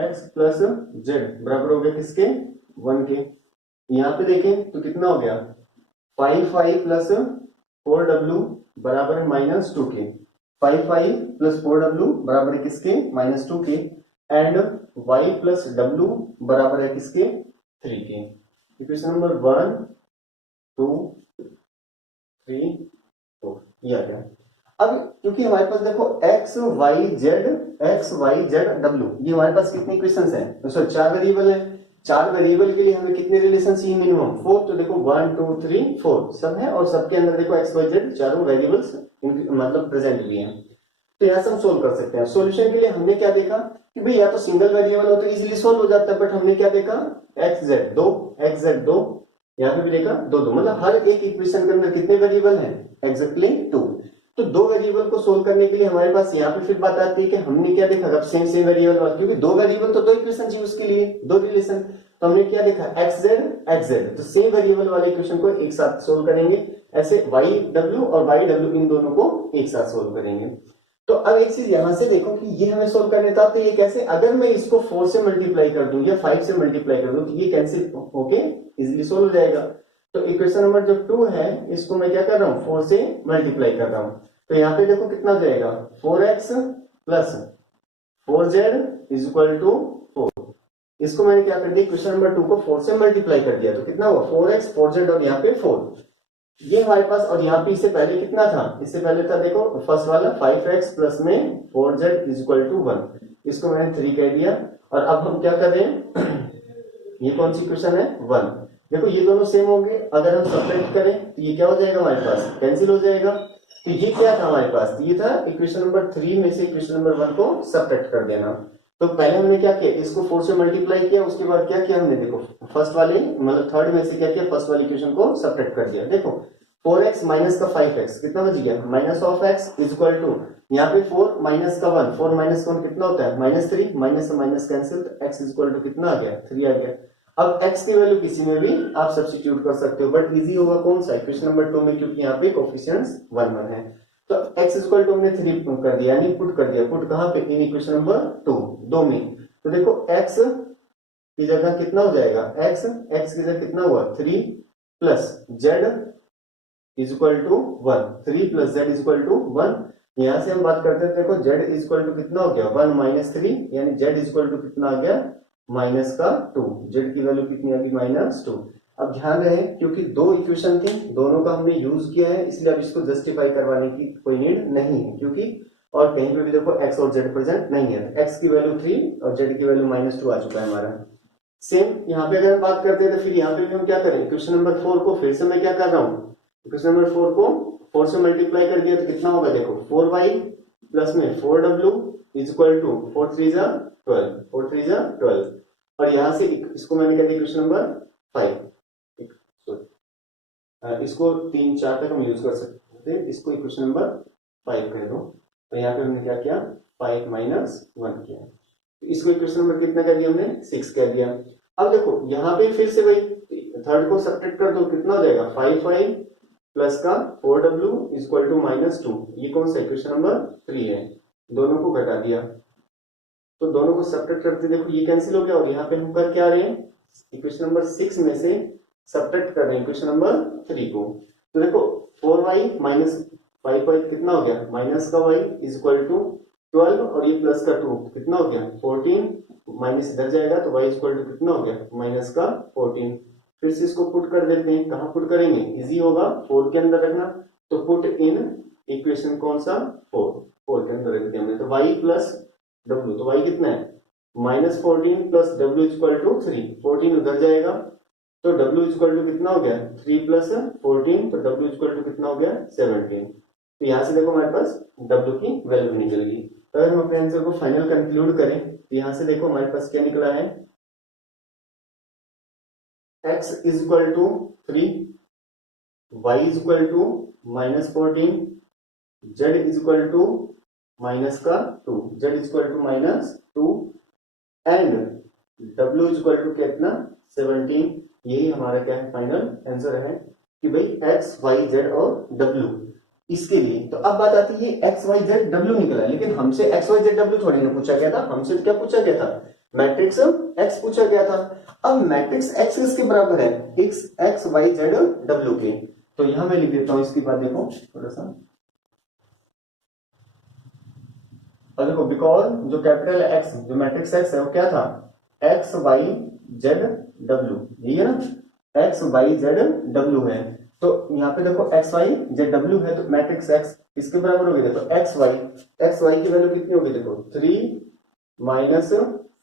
x प्लस जेड बराबर हो गया किसके 1 के। यहाँ पे देखें तो कितना हो गया 5y प्लस 4w बराबर है -2 के। 5y प्लस 4w बराबर है किसके -2 के। एंड y प्लस w बराबर है किसके 3 के। इक्वेशन नंबर 1 2 3 4 ये आ गया। अब क्योंकि हमारे पास देखो x y z w ये हमारे पास कितनी इक्वेशंस हैं तो सर 4 वेरिएबल है। 4 वेरिएबल के लिए हमें कितने रिलेशन चाहिए मिनिमम 4। तो देखो 1 2 3 4 सब है और सबके अंदर देखो x y z चारों वेरिएबल्स मतलब प्रेजेंट भी हैं। तो यहाँ से हम सोल्व कर सकते हैं। सॉल्यूशन के लिए हमने क्या देखा कि भाई या तो सिंगल वेरिएबल हो तो इजीली सोल्व हो जाता है, बट हमने क्या देखा x z 2 यहाँ पे भी देखा 2 2 मतलब हर एक इक्वेशन के अंदर कितने वेरिएबल हैं एग्जैक्टली 2। तो 2 वेरिएबल को सोल्व करने के लिए हमारे पास यहाँ पे फिर बात आती है कि हमने क्या देखा अब सेम वेरिएबल वाला, क्योंकि 2 वेरिएबल तो 2 इक्वेशन चाहिए उसके लिए 2 रिलेशन। तो हमने क्या देखा x z तो सेम वेरिएबल वाले इक्वेशन को एक साथ सोल्व करेंगे। ऐसे y w और y w इन दोनों को एक साथ सोल्व करेंगे। तो अब एक चीज यहां से देखो कि ये हमें सोल्व करने था तो ये कैसे, अगर मैं इसको 4 से मल्टीप्लाई कर दूं या 5 से मल्टीप्लाई कर दूं तो ये कैंसिल होके इजीली सोल्व हो जाएगा। तो इक्वेशन नंबर जो 2 है इसको मैं क्या कर रहा हूं 4 से मल्टीप्लाई कर रहा हूं। तो यहाँ पे देखो कितना हो जाएगा 4x plus 4z is equal to 4। इसको मैंने क्या कर दिया क्वेश्चन नंबर 2 को 4 से मल्टीप्लाई कर दिया तो कितना हुआ 4x 4z और यहाँ पे 4 ये हमारे पास। और यहाँ पे इससे पहले कितना था, इससे पहले था देखो फर्स्ट वाला 5x प्लस में 4z इज इक्वल टू 1। इसको मैंने 3 कह दिया। और अब हम क्या कर रहे हैं ये कौन सी इक्वेशन है 1। देखो ये दोनों सेम होंगे, अगर हम सब्ट्रैक्ट करें तो ये क्या हो जाएगा हमारे पास कैंसिल हो जाएगा। तो ये क्या था हमारे पास, ये था इक्वेशन नंबर 3 में से इक्वेशन नंबर 1 को सब्ट्रैक्ट कर देना। तो पहले हमने क्या किया इसको 4 से मल्टीप्लाई किया, उसके बाद क्या किया हमने देखो फर्स्ट वाले मतलब थर्ड में से क्या किया फर्स्ट वाली इक्वेशन को सब्ट्रैक्ट कर दिया। देखो 4x माइनस का 5x कितना बच गया minus of x is equal to यहाँ पे 4 माइनस का 1 4 माइनस 1 कितना होता है -3 माइनस से माइनस कैंसिल तो x इज इक्वल टू कितना आ गया 3 आ गया। अब x की वैल्यू किसी में भी आप सब्स्टिट्यूट कर सकते हो, बट इजी होगा कौन सा इक्वेशन नंबर 2 में क्योंकि यहाँ पे कोफिशिएंट्स 1 1 है। तो x इज इक्वल टू हमने 3 कर दिया यानी पुट कर दिया। पुट कहाँ पे इन इक्वेशन नंबर 2 में। तो देखो x की जगह कितना हो जाएगा x की जगह कितना हुआ 3 plus z is equal to 1 3 plus z is equal to 1। यहां से हम बात करते हैं देखो z इज इक्वल टू कितना हो गया 1 माइनस 3 यानी z इज इक्वल टू कितना आ गया -2। z की वैल्यू कितनी आ गई -2। अब ध्यान रहे क्योंकि 2 इक्वेशन थी दोनों का हमने यूज किया है इसलिए अब इसको जस्टिफाई करवाने की कोई नीड नहीं है, क्योंकि और कहीं पे भी देखो x और z प्रेजेंट नहीं है। x की वैल्यू 3 और z की वैल्यू -2 आ चुका है हमारा। सेम यहाँ पे अगर हम बात करते हैं तो फिर यहाँ पे भी हम क्या करें क्वेश्चन नंबर 4 को फिर से मैं क्या कर रहा हूँ क्वेश्चन नंबर 4 को 4 से मल्टीप्लाई कर दिया तो कितना होगा देखो 4y प्लस में 4w इज इक्वल टू 4 3 12 और यहाँ से इसको मैंने कह दिया क्वेश्चन नंबर 5 इसको 3 4 तक हम यूज कर सकते हैं, इसको इक्वेशन नंबर 5 कह दो। तो यहाँ पे हमने क्या किया 5 माइनस 1 किया तो इसको इक्वेशन नंबर कितना कर दिया हमने 6 कह दिया। अब देखो यहाँ पे फिर से वही थर्ड को सब्ट्रैक्ट कर दो कितना हो जाएगा 5y प्लस का 4w इज इक्वल टू -2। ये कौन सा इक्वेशन नंबर 3 है, दोनों को घटा दिया तो दोनों को सब्ट्रैक्ट करते देखो ये कैंसिल हो गया। और यहाँ पे हम कर क्या रहे हैं इक्वेशन नंबर 6 में से सब्ट्रैक्ट कर रहे हैं इक्वेशन नंबर 3 को। तो देखो 4y माइनस 5y कितना हो गया माइनस का y इज इक्वल टू 12 और ये प्लस का 2 कितना हो गया 14 माइनस इधर जाएगा तो y इज इक्वल टू कितना हो गया माइनस का 14। फिर से इसको पुट कर देते हैं, कहाँ पुट करेंगे इजी होगा 4 के अंदर रखना। तो पुट इन इक्वेशन कौन सा 4 के अंदर रख दिया हमने। तो y प्लस w तो y कितना है -14 plus w is equal to 3 14 उधर जाएगा तो w इज इक्वल टू कितना हो गया 3 प्लस 14 तो w इज इक्वल टू कितना हो गया 17। तो यहाँ से देखो हमारे पास w की वैल्यू भी निकल गई। तो अगर हम अपने आंसर को फाइनल कंक्लूड करें तो यहाँ से देखो हमारे पास क्या निकला है x is equal to 3 y is equal to -14 z is equal to minus का 2 z is equal to -2 and w is equal to कितना 17। यही हमारा क्या है फाइनल आंसर है कि भाई x y z और w इसके लिए। तो अब बात आती है x y z w निकला, लेकिन हमसे x y z w थोड़ी ना पूछा गया था, हमसे क्या पूछा गया था मैट्रिक्स एक्स पूछा गया था। अब मैट्रिक्स एक्स किसके बराबर है, एक्स वाई जेड डब्ल्यू के। तो यहां मैं लिख देता हूं इसकी बात, देखो थोड़ा सा, और देखो बिकॉज जो कैपिटल एक्स जो मैट्रिक्स एक्स है वो क्या था, एक्स वाई जेड डब्ल्यू, यही है ना, एक्स वाई जेड डब्ल्यू है। तो यहाँ पे देखो एक्स वाई जेड डब्ल्यू है, तो मैट्रिक्स एक्स इसके बराबर होगी, देखो एक्स वाई की वैल्यू कितनी होगी, देखो 3 -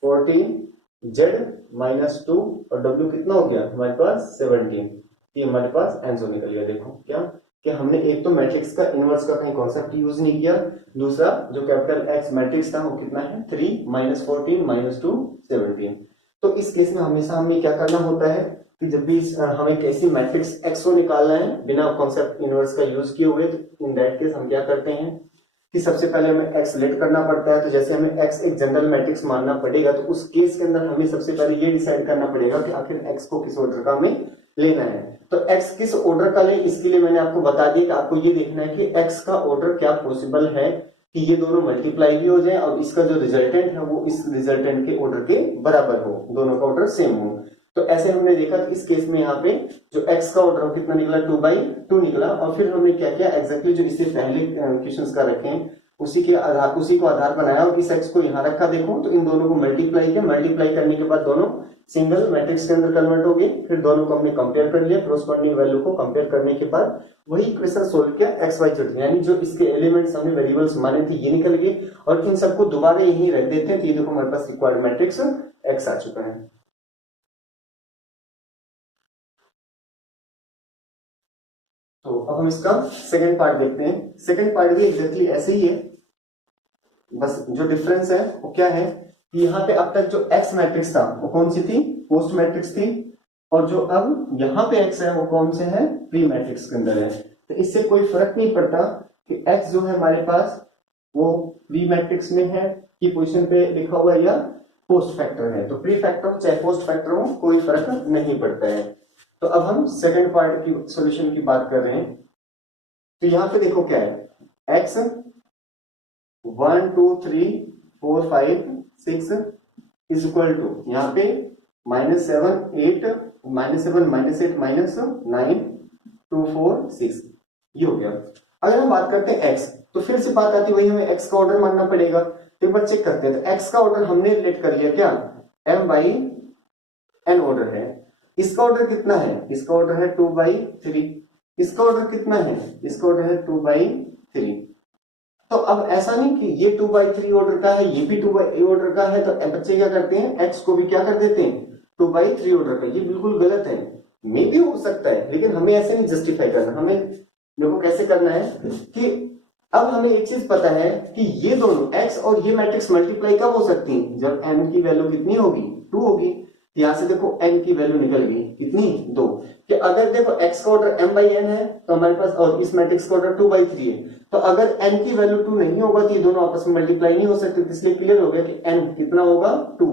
14 जेड -2 और डब्ल्यू कितना हो गया हमारे पास 17। ये हमारे पास आंसर निकल गया। देखो क्या कि हमने एक तो मैट्रिक्स का इनवर्स का कहीं कॉन्सेप्ट यूज नहीं किया, दूसरा जो कैपिटल एक्स मैट्रिक्स था वो कितना है 3 - 14 - 2 17। तो इस केस में हमेशा हमें क्या करना होता है कि जब भी हमें कैसी मैट्रिक्स एक्स को निकालना है बिना कॉन्सेप्ट इनवर्स का यूज किए हुए, तो इन दैट केस हम क्या करते हैं कि सबसे पहले हमें एक्स लेट करना पड़ता है। तो जैसे हमें एक्स एक जनरल मैट्रिक्स मानना पड़ेगा, तो उस केस के अंदर हमें सबसे पहले ये डिसाइड करना पड़ेगा कि आखिर एक्स को किस ऑर्डर का हमें लेना है। तो एक्स किस ऑर्डर का ले, इसके लिए मैंने आपको बता दिया कि आपको ये देखना है कि एक्स का ऑर्डर क्या पॉसिबल है कि ये दोनों मल्टीप्लाई भी हो जाए और इसका जो रिजल्टेंट है वो इस रिजल्टेंट के ऑर्डर के बराबर हो, दोनों का ऑर्डर सेम हो। तो ऐसे हमने देखा कि इस केस में यहाँ पे जो x का ऑर्डर कितना निकला 2/2 निकला। और फिर हमने क्या किया एग्जैक्टली जो इससे पहले क्वेश्चंस का रखे हैं उसी को आधार बनाया और इस x को यहाँ रखा। देखो तो इन दोनों को मल्टीप्लाई किया, मल्टीप्लाई करने के बाद दोनों सिंगल मैट्रिक्स के अंदर कन्वर्ट हो गए। फिर दोनों को हमने कंपेयर कर लिया, कॉरस्पॉन्डिंग वैल्यू को कंपेयर करने के बाद वही इक्वेशन सोल्व किया एक्स वाई जेड, यानी जो इसके एलिमेंट्स हमने वेरिएबल्स माने थे ये निकल गए और इन सबको दोबारा यही रख देते हैं। तो ये देखो हमारे पास रिक्वायर्ड मैट्रिक्स एक्स आ चुका है। तो अब हम इसका सेकंड पार्ट देखते हैं। सेकंड पार्ट भी एग्जैक्टली ऐसे ही है, बस जो डिफरेंस है वो क्या है कि यहाँ पे अब तक जो एक्स मैट्रिक्स था वो कौन सी थी, पोस्ट मैट्रिक्स थी, और जो अब यहाँ पे एक्स है वो कौन से है, प्री मैट्रिक्स के अंदर है। तो इससे कोई फर्क नहीं पड़ता कि एक्स जो है हमारे पास वो प्री मैट्रिक्स में है कि पोजीशन पे लिखा हुआ है या पोस्ट फैक्टर है। तो प्री फैक्टर हो चाहे पोस्ट फैक्टर हो कोई फर्क नहीं पड़ता है। तो अब हम सेकंड पार्ट की सॉल्यूशन की बात कर रहे हैं। तो यहाँ पे देखो क्या है एक्स 1 2 3 4 5 6 इज इक्वल टू यहाँ पे -7 8 -7 -8 -9 2 4 6 ये हो गया। अगर हम बात करते हैं x तो फिर से बात आती है वही, हमें x का ऑर्डर मानना पड़ेगा। एक बार चेक करते हैं। तो x का ऑर्डर हमने रिलेट कर लिया क्या, m/n ऑर्डर है। इसका ऑर्डर कितना है, इसका ऑर्डर है 2/3। इसका ऑर्डर कितना है, इसका ऑर्डर है 2/3। तो अब ऐसा नहीं कि ये 2/3 ऑर्डर का है ये भी 2/3 ऑर्डर का है, तो बच्चे क्या करते हैं x को भी क्या कर देते हैं 2/3 ऑर्डर का। ये बिल्कुल गलत है। मे भी हो सकता है लेकिन हमें ऐसे नहीं जस्टिफाई करना। हमें देखो कैसे करना है कि अब हमें एक चीज पता है कि ये दोनों x और ये मैट्रिक्स मल्टीप्लाई कब हो सकती है, जब m की वैल्यू कितनी होगी 2 होगी। यहां से देखो n की वैल्यू निकल गई कितनी 2। कि अगर देखो x का ऑर्डर m/n है तो हमारे पास, और इस मैट्रिक्स का ऑर्डर 2/3 है, तो अगर n की वैल्यू 2 नहीं होगा तो ये दोनों आपस में मल्टीप्लाई नहीं हो सकते। इसलिए क्लियर हो गया कि n कितना होगा 2।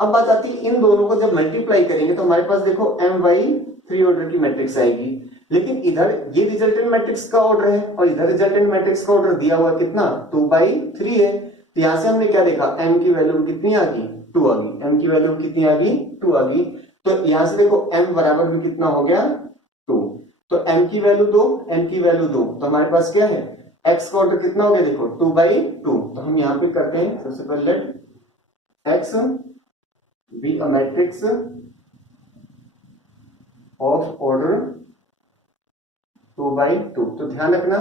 अब बात आती है इन दोनों को जब मल्टीप्लाई करेंगे तो हमारे पास देखो m/3 ऑर्डर की मैट्रिक्स आएगी। लेकिन इधर ये रिजल्टेंट मैट्रिक्स का ऑर्डर है और इधर रिजल्टेंट मैट्रिक्स का ऑर्डर दिया हुआ कितना 2/3 है। तो यहां से हमने क्या देखा m की वैल्यू कितनी आ गई 2 आ गई। m की वैल्यू कितनी आ गई 2 आ गई। तो यहां से देखो m बराबर भी कितना हो गया 2। तो m की वैल्यू 2 m की वैल्यू 2, तो हमारे पास क्या है x का ऑर्डर कितना हो गया देखो 2/2। तो हम यहां पे करते हैं सबसे पहले x B a matrix of order 2/2। तो ध्यान रखना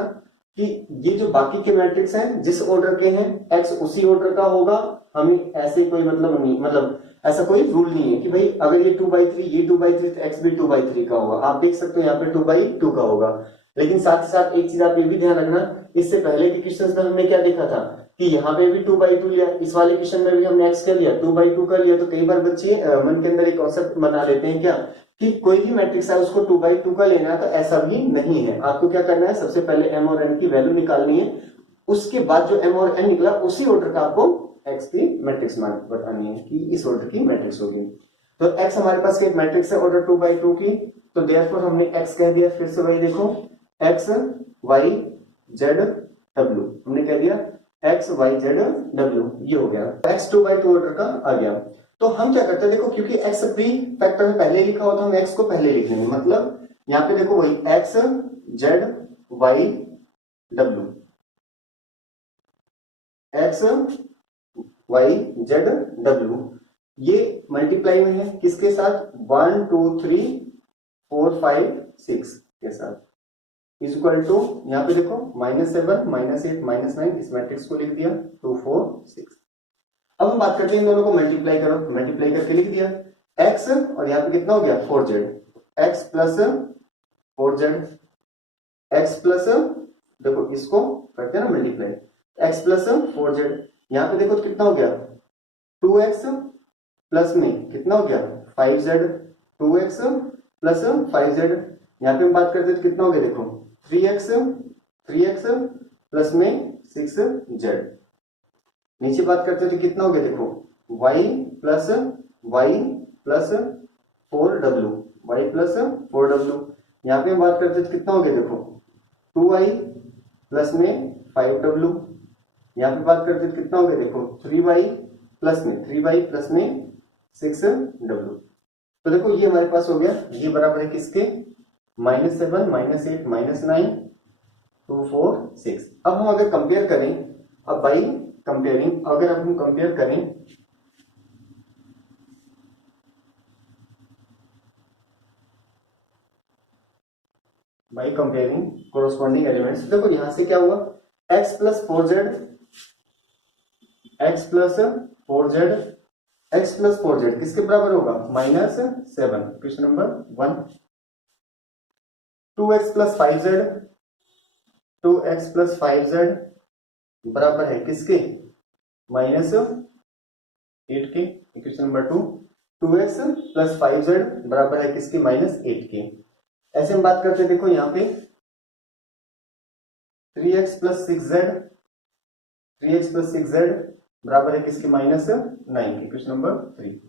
कि ये जो बाकी के मैट्रिक्स हैं जिस ऑर्डर के हैं x उसी ऑर्डर का होगा। हमें ऐसे कोई मतलब नहीं, मतलब ऐसा कोई रूल नहीं है कि भाई अगर ये 2/3 ये 2/3 तो x भी 2/3 का होगा। आप देख सकते हो यहाँ पे 2/2 का होगा। लेकिन साथ ही साथ एक चीज आप ये भी ध्यान रखना, इससे पहले के क्वेश्चन में हमने क्या देखा था कि यहाँ पे भी 2/2 लिया, इस वाले क्वेश्चन में भी हमने x का लिया 2/2 का लिया। तो कई बार बच्चे मन के अंदर एक कॉन्सेप्ट बना लेते हैं क्या कि कोई भी मैट्रिक्स है उसको 2/2 का लेना है, तो ऐसा भी नहीं है। आपको क्या करना है सबसे पहले m और n की वैल्यू निकालनी है, उसके बाद जो m और n निकला उसी ऑर्डर का आपको x की मैट्रिक्स बतानी है कि इस ऑर्डर की मैट्रिक्स होगी। तो x हमारे पास एक मैट्रिक्स है ऑर्डर 2/2 की, तो देयरफॉर हमने x कह दिया। फिर से वही देखो x y z w हमने कह दिया एक्स वाई जेड डब्ल्यू, ये हो गया एक्स 2/2 ऑर्डर का आ गया। तो हम क्या करते हैं, देखो क्योंकि एक्स प्री फैक्टर में पहले लिखा होता है, हम एक्स को पहले लिख लेंगे, मतलब यहाँ पे देखो वही एक्स जेड वाई डब्ल्यू, एक्स वाई जेड डब्ल्यू, ये मल्टीप्लाई में है किसके साथ, 1 2 3 4 5 6 के साथ, इज इक्वल टू यहाँ पे देखो -7 -8 -9, इस मैट्रिक्स को लिख दिया 2 4 6। अब हम बात करते हैं इन दोनों को मल्टीप्लाई करो, मल्टीप्लाई करके लिख दिया x और यहाँ पे कितना हो गया 4z, x plus 4z, x plus, देखो इसको करते हैं ना मल्टीप्लाई, x प्लस 4z, यहाँ पे देखो कितना हो गया 2x प्लस में कितना हो गया 5z, 2x प्लस 5z, यहाँ पे हम बात करते हैं कितना हो गया देखो 3x प्लस में 6z, नीचे बात करते हैं तो कितना हो गया देखो y plus 4w, y plus 4w, यहाँ पे हम बात करते हैं कितना हो गया देखो 2y प्लस में 5w, यहाँ पे बात करते हैं कितना हो गया देखो 3y प्लस में 6w। तो देखो ये हमारे पास हो गया, ये बराबर है किसके -7 -8 -9 2 4 6। अब हम अगर कंपेयर करें, अब बाई कंपेयरिंग, अगर हम कंपेयर करें बाई कंपेयरिंग कोरोस्पॉन्डिंग एलिमेंट्स, देखो यहां से क्या हुआ x plus 4z, x plus 4z, x plus 4z किसके बराबर होगा -7, question number 1। 2x plus 5z, 2x plus 5z बराबर है किसके -8 के, equation number 2। 2x plus 5z बराबर है किसके -8 के। ऐसे हम बात करते हैं देखो यहाँ पे 3x plus 6z, 3x plus 6z बराबर है किसके -9 के, क्वेश्चन नंबर 3।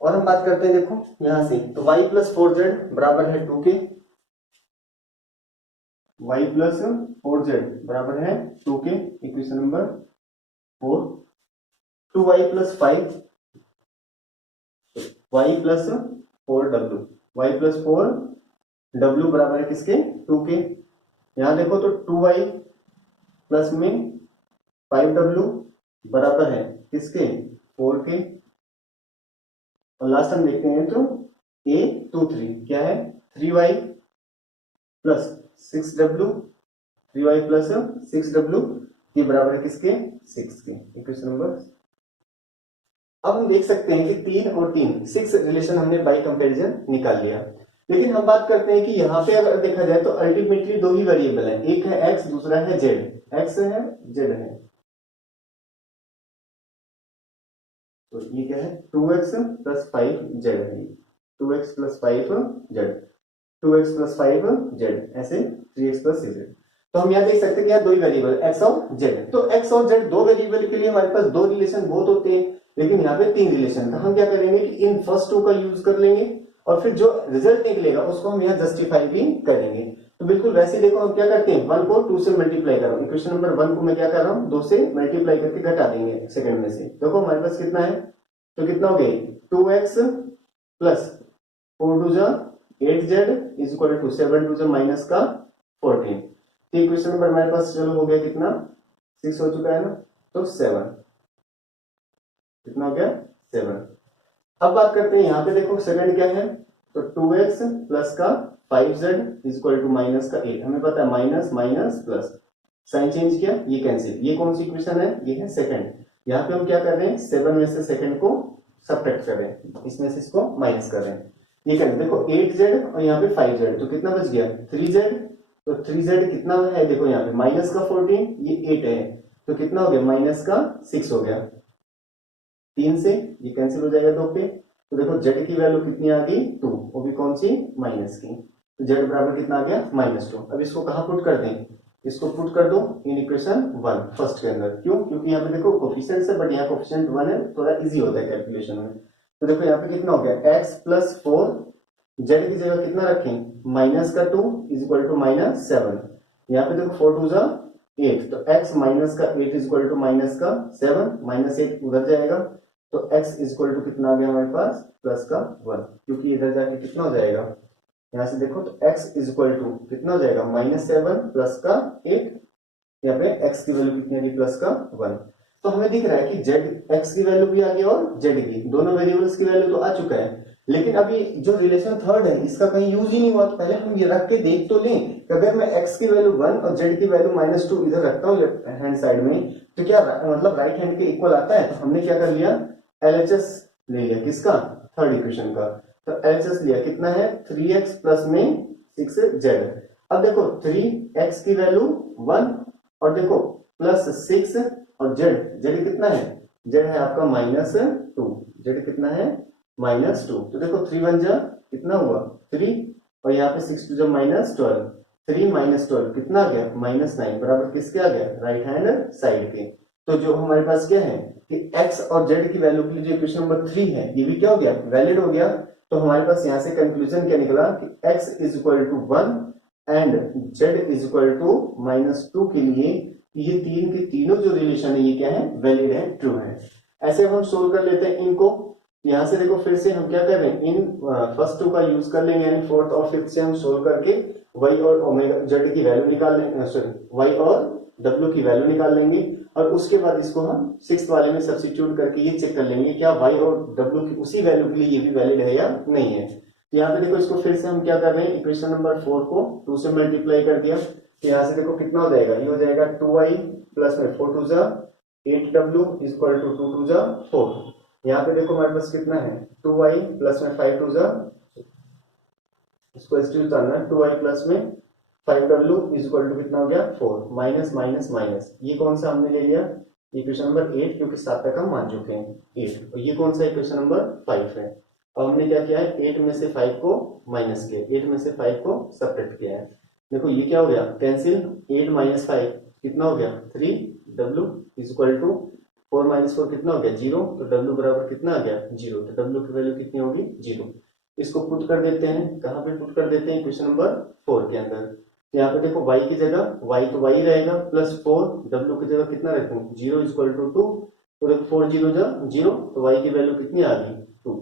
और हम बात करते हैं देखो यहां से तो y प्लस 4z बराबर है 2 के, y प्लस 4z बराबर है 2 के, equation number 4। 2y plus 5, y plus 4w, y plus 4w बराबर है किसके 2 के। यहां देखो तो 2y प्लस में 5w बराबर है किसके 4 के। और लास्ट हम देखते हैं तो a 2 3 क्या है 3y plus 6w, 3y plus 6w ये बराबर है किसके 6 के, इक्वेशन नंबर। अब हम देख सकते हैं कि 3 और 3 6 रिलेशन हमने बाई कंपैरिजन निकाल लिया, लेकिन हम बात करते हैं कि यहाँ पे अगर देखा जाए तो अल्टीमेटली दो ही वेरिएबल है, एक है x दूसरा है z, x है z है, तो ये क्या है 2x प्लस 5z है, 2x plus 5z, 2x plus 5z ऐसे 3x प्लस 6z। तो हम यहाँ देख सकते हैं कि दो ही वेरिएबल x और z, तो x और z दो वेरिएबल के लिए हमारे पास दो रिलेशन बहुत होते हैं, लेकिन यहाँ पे 3 रिलेशन था। हम क्या करेंगे कि इन फर्स्ट 2 का यूज कर लेंगे और फिर जो रिजल्ट निकलेगा उसको हम यहाँ जस्टिफाई भी करेंगे। तो बिल्कुल वैसे देखो हम क्या करते हैं 1 को 2 से मल्टीप्लाई कर रहा हूँ, इक्वेशन नंबर 1 को मैं क्या कर रहा हूँ 2 से मल्टीप्लाई करके घटा देंगे सेकंड में से। देखो हमारे पास कितना है, तो कितना हो गया 2x प्लस 4 2 जा 8z इज इक्वल टू 7 2 जा माइनस का 14। तो इक्वेशन नंबर हमारे पास चलो हो गया कितना 6 हो चुका है ना, तो 7 कितना हो गया 7। अब बात करते हैं यहाँ पे देखो सेकंड क्या है, तो 2x प्लस का 5z is equal to minus का 8, हमें पता है minus minus plus, sign change किया ये कैंसिल, ये कौन सी इक्वेशन है ये है सेकंड। यहाँ पे हम क्या कर रहे हैं 7 में से सेकंड को सब्ट्रैक्ट कर रहे हैं, इसमें से इसको माइनस कर रहे हैं, ये करें देखो 8z और यहाँ पे 5z तो कितना बच गया 3z, तो 3z कितना है देखो यहाँ पे माइनस का 14 ये 8 है, तो कितना हो गया माइनस का 6 हो गया, 3 से ये कैंसिल हो जाएगा 2 पे, तो देखो z की वैल्यू कितनी आ गई 2, वो भी कौन सी माइनस की, तो z बराबर कितना आ गया -2। अब इसको कहाँ पुट कर दें, इसको पुट कर दो इन इक्वेशन 1 फर्स्ट के अंदर, क्यों क्योंकि यहाँ पे देखो कोफिशिएंट्स है बट यहाँ कोफिशिएंट 1 है, थोड़ा इजी होता है कैलकुलेशन में। तो देखो यहाँ पे कितना हो गया x प्लस 4, z की जगह कितना रखें माइनस का 2 इज इक्वल टू -7, यहाँ पे देखो 4 टू जा 8, तो x माइनस का 8 इक्वल टू माइनस का 7, माइनस 8 उधर जाएगा, तो x इक्वल टू कितना आ गया हमारे पास प्लस का 1, क्योंकि इधर जाके कितना हो जाएगा, यहाँ से देखो तो x इक्वल टू कितना हो जाएगा -7 प्लस का 8, यहाँ पे x की वैल्यू कितनी आ गई प्लस का 1। तो हमें दिख रहा है कि z x की वैल्यू भी आ गई और z की, दोनों वेरिएबल्स की वैल्यू तो आ चुका है, लेकिन अभी जो रिलेशन थर्ड है इसका कहीं यूज ही नहीं हुआ। तो पहले हम ये रख के देख तो लें कि अगर मैं x की वैल्यू 1 और z की वैल्यू -2 इधर रखता हूँ लेफ्ट हैंड साइड में, तो क्या मतलब राइट हैंड के इक्वल आता है। तो हमने क्या कर लिया, LHS ले लिया किसका, थर्ड इक्वेशन का। तो LHS लिया कितना है 3x प्लस में 6z। अब देखो 3x की वैल्यू 1 और देखो प्लस 6 और z कितना है, z है आपका -2, z कितना है -2। तो देखो 3 1 जा कितना हुआ 3 और यहाँ पे 6 2 जा -12, 3 -12 कितना आ गया -9, बराबर किसके आ गया, राइट हैंड साइड के। तो जो हमारे पास क्या है कि x और z की वैल्यू के लिए जो इक्वेशन नंबर 3 है ये भी क्या हो गया, वैलिड हो गया। तो हमारे पास यहाँ से कंक्लूजन क्या निकला कि x equal to 1 and z equal to -2 के लिए ये तीन के तीनों जो रिलेशन है ये क्या है, वैलिड है, ट्रू है। ऐसे हम सोल्व कर लेते हैं इनको। यहाँ से देखो फिर से हम क्या कर रहे हैं, इन फर्स्ट टू का यूज कर लेंगे, यानी फोर्थ और फिफ्थ से हम सोल्व करके y और ओमेगा z की वैल्यू निकाल लेंगे, सॉरी y और w की वैल्यू निकाल लेंगे, और उसके बाद इसको हम सिक्स्थ वाले में सब्स्टिट्यूट करके ये चेक कर लेंगे क्या y और w की उसी वैल्यू के लिए ये भी वैलिड है या नहीं है। तो यहाँ पे देखो इसको फिर से हम क्या कर रहे हैं, इक्वेशन नंबर 4 को 2 से मल्टीप्लाई कर दिया। तो यहाँ से देखो कितना हो जाएगा, ये हो जाएगा 2y प्लस में 4 2 जा 8w इक्वल टू 2 2 जा 4। यहाँ पे देखो हमारे पास कितना है 2y प्लस में 5 2 जा, इसको सब्स्टिट्यूट करना है, 2y प्लस में 5w इक्वल टू कितना हो गया 4, माइनस माइनस माइनस, ये कौन सा हमने ले लिया इक्वेशन नंबर 8, क्योंकि 7 तक हम मान चुके हैं 8, और ये कौन सा इक्वेशन नंबर 5 है। और हमने क्या किया है 8 में से 5 को माइनस किया, 8 में से 5 को सब्ट्रैक्ट किया है। देखो ये क्या हो गया कैंसिल, 8 माइनस 5 कितना हो गया 3w इक्वल टू 4 माइनस 4 कितना हो गया 0, तो w बराबर कितना आ गया 0, तो w की वैल्यू कितनी होगी 0। इसको पुट कर देते हैं, कहाँ पे पुट कर देते हैं, क्वेश्चन नंबर 4 के अंदर। तो यहाँ पे देखो y की जगह y तो y रहेगा प्लस 4, w की जगह कितना रखूं 0 इक्वल टू 2, तो देखो 4 0 जा 0, तो y की वैल्यू कितनी आ गई 2।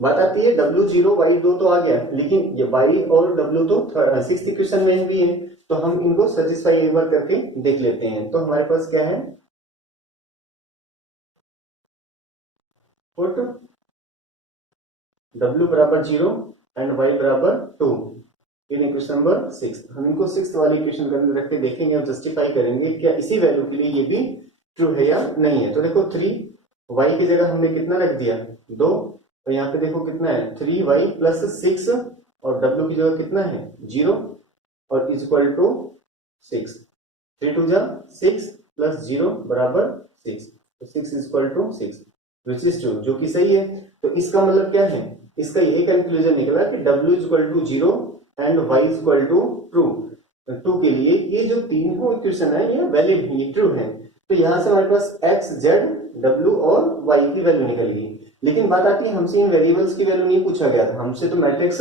बात आती है w 0 y 2 तो आ गया, लेकिन ये y और w तो सिक्स्थ इक्वेशन में भी है, तो हम इनको सेटिस्फाई एक बार करके देख लेते हैं। तो हमारे पास क्या है, पुट w बराबर 0 एंड y बराबर 2 इन इक्वेशन नंबर 6। हम इनको सिक्स्थ वाली इक्वेशन के अंदर रख के देखेंगे और जस्टिफाई करेंगे क्या इसी वैल्यू के लिए ये भी ट्रू है या नहीं है। तो देखो 3 y की जगह हमने कितना रख दिया 2, और यहाँ पे देखो कितना है 3y प्लस 6, और w की जगह कितना है 0 और इज इक्वल टू 6, 3 2 जा 6 प्लस 0 बराबर 6, तो 6 is equal to 6 which is true, जो कि सही है। तो इसका मतलब क्या है, इसका यही कंक्लूजन निकला कि w is equal to 0 and y is equal to true, true के लिए ये जो तीनों इक्वेशन है ये वैलिड है, ये ट्रू है। तो यहाँ से हमारे पास x z w और y की वैल्यू निकल गई। लेकिन बात आती है हमसे इन वेरिएबल्स की वैल्यू नहीं पूछा गया था, हमसे तो मैट्रिक्स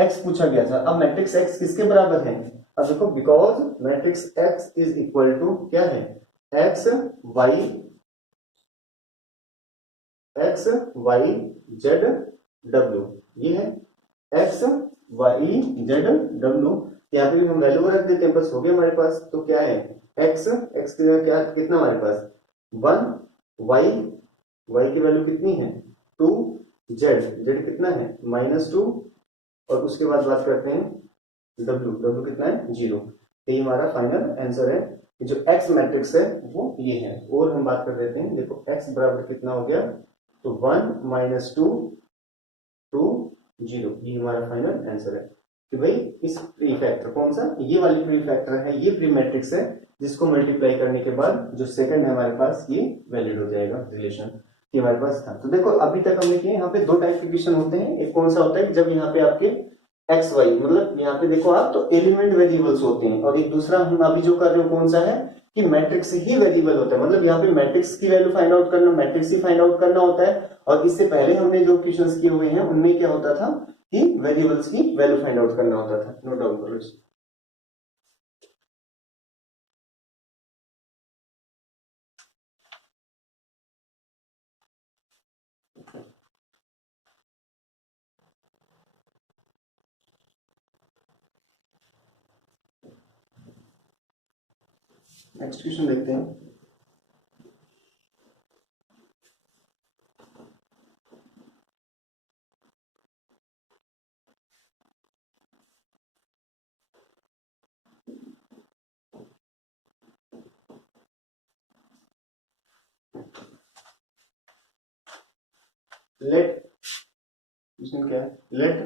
x पूछा गया था। अब मैट्रिक्स x किसके बराबर है, अब देखो because matrix x is equal to क्या है x y z w, ये है x y z w। यहाँ पे भी हम वैल्यू रख देते हैं, बस हो गया हमारे पास। तो क्या है x क्या कितना हमारे पास 1, y की वैल्यू कितनी है 2, z कितना है -2, और उसके बाद बात करते हैं w कितना है 0। तो ये हमारा फाइनल आंसर है, जो x मैट्रिक्स है वो ये है। और हम बात कर देते हैं, देखो x बराबर कितना हो गया, तो 1 -2 2 0, ये हमारा फाइनल आंसर है कि भाई इस प्री फैक्टर कौन सा, ये वाली प्री फैक्टर है, ये प्री मैट्रिक्स है, जिसको मल्टीप्लाई करने के बाद जो सेकंड है हमारे पास ये वैलिड हो जाएगा रिलेशन, ये हमारे पास था। तो देखो अभी तक हमने किया, यहाँ पे दो टाइप के इक्वेशन होते हैं। एक कौन सा होता है जब यहाँ पे आपके एक्स वाई, मतलब यहाँ पे देखो आप तो एलिमेंट वेरिएबल्स होते हैं, और एक दूसरा हम अभी जो कर रहे हो कौन सा है कि मैट्रिक्स ही वेरिएबल होता है, मतलब यहाँ पे मैट्रिक्स की वैल्यू फाइंड आउट करना, मैट्रिक्स ही फाइंड आउट करना होता है। और इससे पहले हमने जो क्वेश्चंस किए हुए हैं उनमें क्या होता था कि वेरिएबल्स की वैल्यू फाइंड आउट करना होता था। नोट डाउन करो। नेक्स्ट क्वेश्चन देखते हैं। लेट क्वेश्चन क्या है, let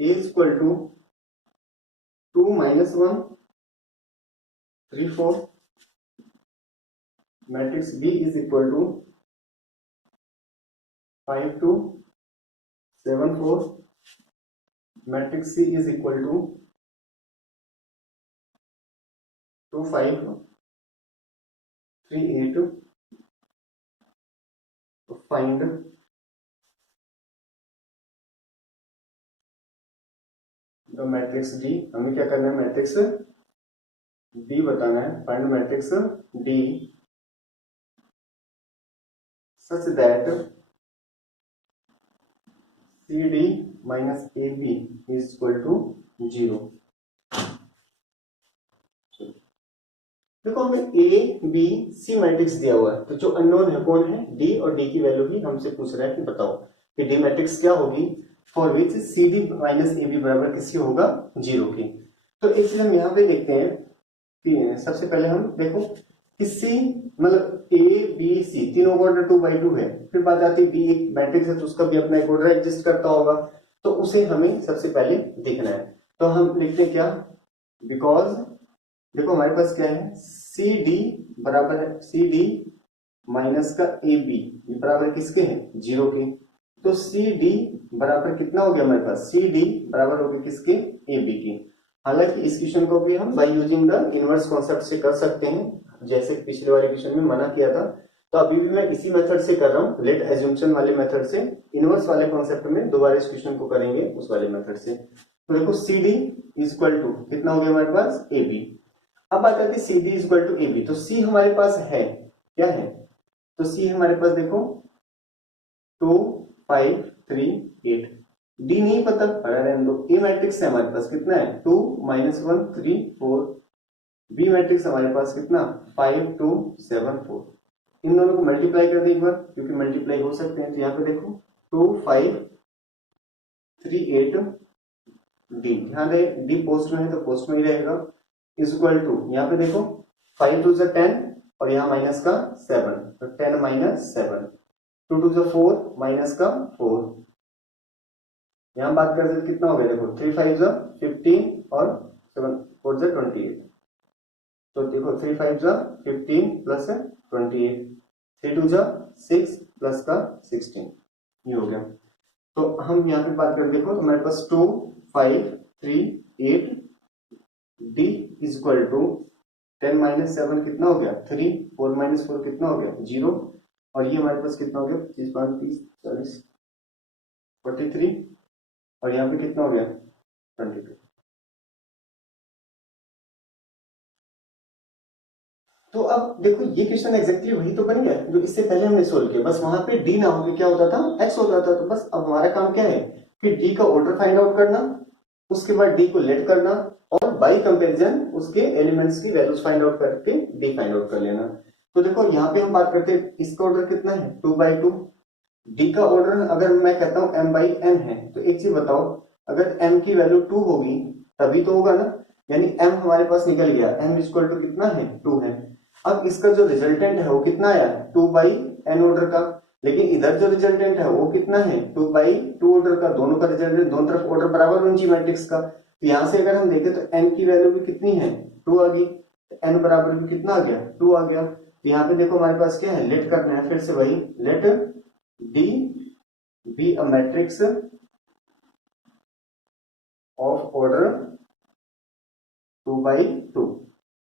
A equal to 2 -1 3 4 matrix B is equal to 5 2 7 4 matrix C is equal to 2 5 3 8। Find the matrix D. हमें क्या करना है, मैट्रिक्स डी बताना है। Find matrix D such that C D minus A B is equal to 0। देखो हमें A B C matrix दिया हुआ है, तो जो अननोन है कौन है, डी, और डी की वैल्यू भी हमसे पूछ रहा है कि बताओ कि डी मैट्रिक्स क्या होगी for which C D minus A B बराबर किसकी होगा, 0 की। तो एक चीज हम यहाँ पे देखते हैं कि सबसे पहले हम देखो कि सी मतलब ए बी सी तीनों का ऑर्डर 2/2 है। फिर बात आती है बी एक मैट्रिक्स है तो उसका भी अपना एक ऑर्डर एग्जिस्ट करता होगा, तो उसे हमें सबसे पहले देखना है। तो हम लिखते हैं क्या, बिकॉज देखो हमारे पास क्या है, सी डी बराबर है सी डी माइनस का ए बी बराबर किसके हैं, 0 के। तो सी डी बराबर कितना हो गया हमारे पास, सी डी बराबर हो गया किसके, ए बी के। हालांकि इस क्वेश्चन को भी हम by using the inverse concept से कर सकते हैं, जैसे पिछले वाले क्वेश्चन में मना किया था। तो अभी भी मैं इसी मेथड से कर रहा हूँ, लेट एज्यूम्पशन वाले मेथड से। इनवर्स वाले कॉन्सेप्ट में दोबारा इस क्वेश्चन को करेंगे उस वाले मेथड से। तो देखो C D is equal to कितना हो गया हमारे पास, ए बी। अब बात आती है C D is equal to A B. तो सी हमारे पास है, क्या है, तो सी हमारे पास देखो 2 5 3 8। डी नहीं पता, ए मैट्रिक्स है हमारे पास कितना है, 2 -1 3 4। बी मैट्रिक्स हमारे पास कितना, 5 2 7 4। इन दोनों को मल्टीप्लाई कर दे एक बार, क्योंकि मल्टीप्लाई हो सकते हैं। तो यहाँ पे देखो 2 5 3 8 डी, ध्यान दे डी पोस्ट में है तो पोस्ट में ही रहेगा, इज इक्वल टू यहाँ पे देखो 5 2 10 और यहाँ माइनस का 7, तो 10 - 7, 2 2 4 माइनस का 4। यहाँ बात करते तो कितना हो गया, देखो 3 5 15 और 7 4 28। तो देखो 3 5 15 प्लस 28, 3 2 6 प्लस का 16, ये हो गया। तो हम यहाँ पे बात कर देखो तो हमारे पास 2 5 3 8 डी इज इक्वल टू 10 - 7 कितना हो गया, 3 4 - 4 कितना हो गया, 0। और ये हमारे पास कितना हो गया, 25 5 30 40 43, और यहाँ पे कितना हो गया 22। तो अब देखो ये क्वेश्चन एग्जैक्टली वही तो बन गया जो इससे पहले हमने सोल्व किया, बस वहां पे डी ना होके क्या होता था, एक्स होता था। तो बस अब हमारा काम क्या है कि डी का ऑर्डर फाइंड आउट करना, उसके बाद डी को लेट करना, और बाई कंपैरिजन उसके एलिमेंट्स की वैल्यूज फाइंड आउट करके डी फाइंड आउट कर लेना। तो देखो यहाँ पे हम बात करते हैं इसका ऑर्डर कितना है, 2/2। डी का ऑर्डर अगर मैं कहता हूँ m/n है, तो एक चीज बताओ, अगर m की वैल्यू 2 होगी तभी तो होगा ना, यानी m हमारे पास निकल गया, m इक्वल टू कितना है, 2 है। अब इसका जो रिजल्टेंट है वो कितना आया, 2/n ऑर्डर का, लेकिन इधर जो रिजल्टेंट है वो कितना है, 2/2 ऑर्डर का। दोनों का रिजल्टेंट, दोनों तरफ ऑर्डर बराबर होनी चाहिए मैट्रिक्स का। तो यहाँ से अगर हम देखें तो n की वैल्यू भी कितनी है, 2 आ गई, n बराबर भी कितना आ गया, 2 आ गया। तो यहाँ पे देखो हमारे पास क्या है, लेट करना है, फिर से वही, let D be a matrix of order 2/2।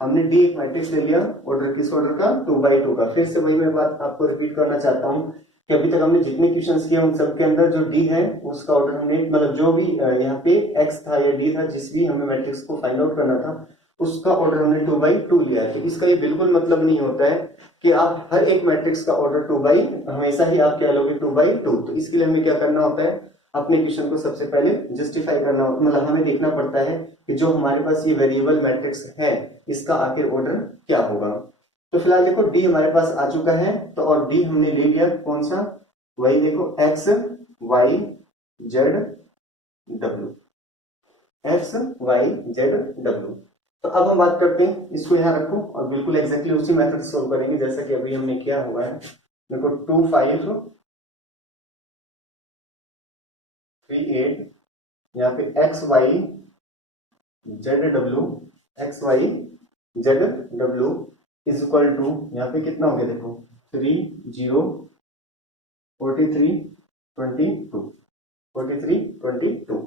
हमने डी एक मैट्रिक्स ले लिया, ऑर्डर किस ऑर्डर का, 2/2 का। फिर से वही मैं बात आपको रिपीट करना चाहता हूँ कि अभी तक हमने जितने क्वेश्चंस किए उन सब के अंदर जो डी है उसका ऑर्डर हमने, मतलब जो भी यहाँ पे एक्स था या डी था, जिस भी हमें मैट्रिक्स को फाइंड आउट करना था उसका ऑर्डर हमने 2/2 लिया है। तो इसका ये बिल्कुल मतलब नहीं होता है कि आप हर एक मैट्रिक्स का ऑर्डर 2/, हमेशा ही आप क्या लोगे 2/2। तो इसके लिए हमें क्या करना होता है, अपने क्वेश्चन को सबसे पहले जस्टिफाई करना, मतलब हमें देखना पड़ता है कि जो हमारे पास ये वेरिएबल मैट्रिक्स है इसका आखिर ऑर्डर क्या होगा। तो फिलहाल देखो डी हमारे पास आ चुका है, तो और डी हमने ले लिया कौन सा, वही देखो एक्स वाई जेड डब्ल्यू, एक्स वाई जेड डब्ल्यू। तो अब हम बात करते हैं, इसको यहाँ रखो और बिल्कुल एग्जैक्टली उसी मेथड से सोल्व करेंगे जैसा कि अभी हमने किया हुआ है। देखो 2 5 3 8, यहाँ पे एक्स वाई जेड डब्ल्यू, एक्स वाई जेड डब्ल्यू इज इक्वल टू, यहाँ पे कितना हो गया देखो 3 0 43 22, 43 22।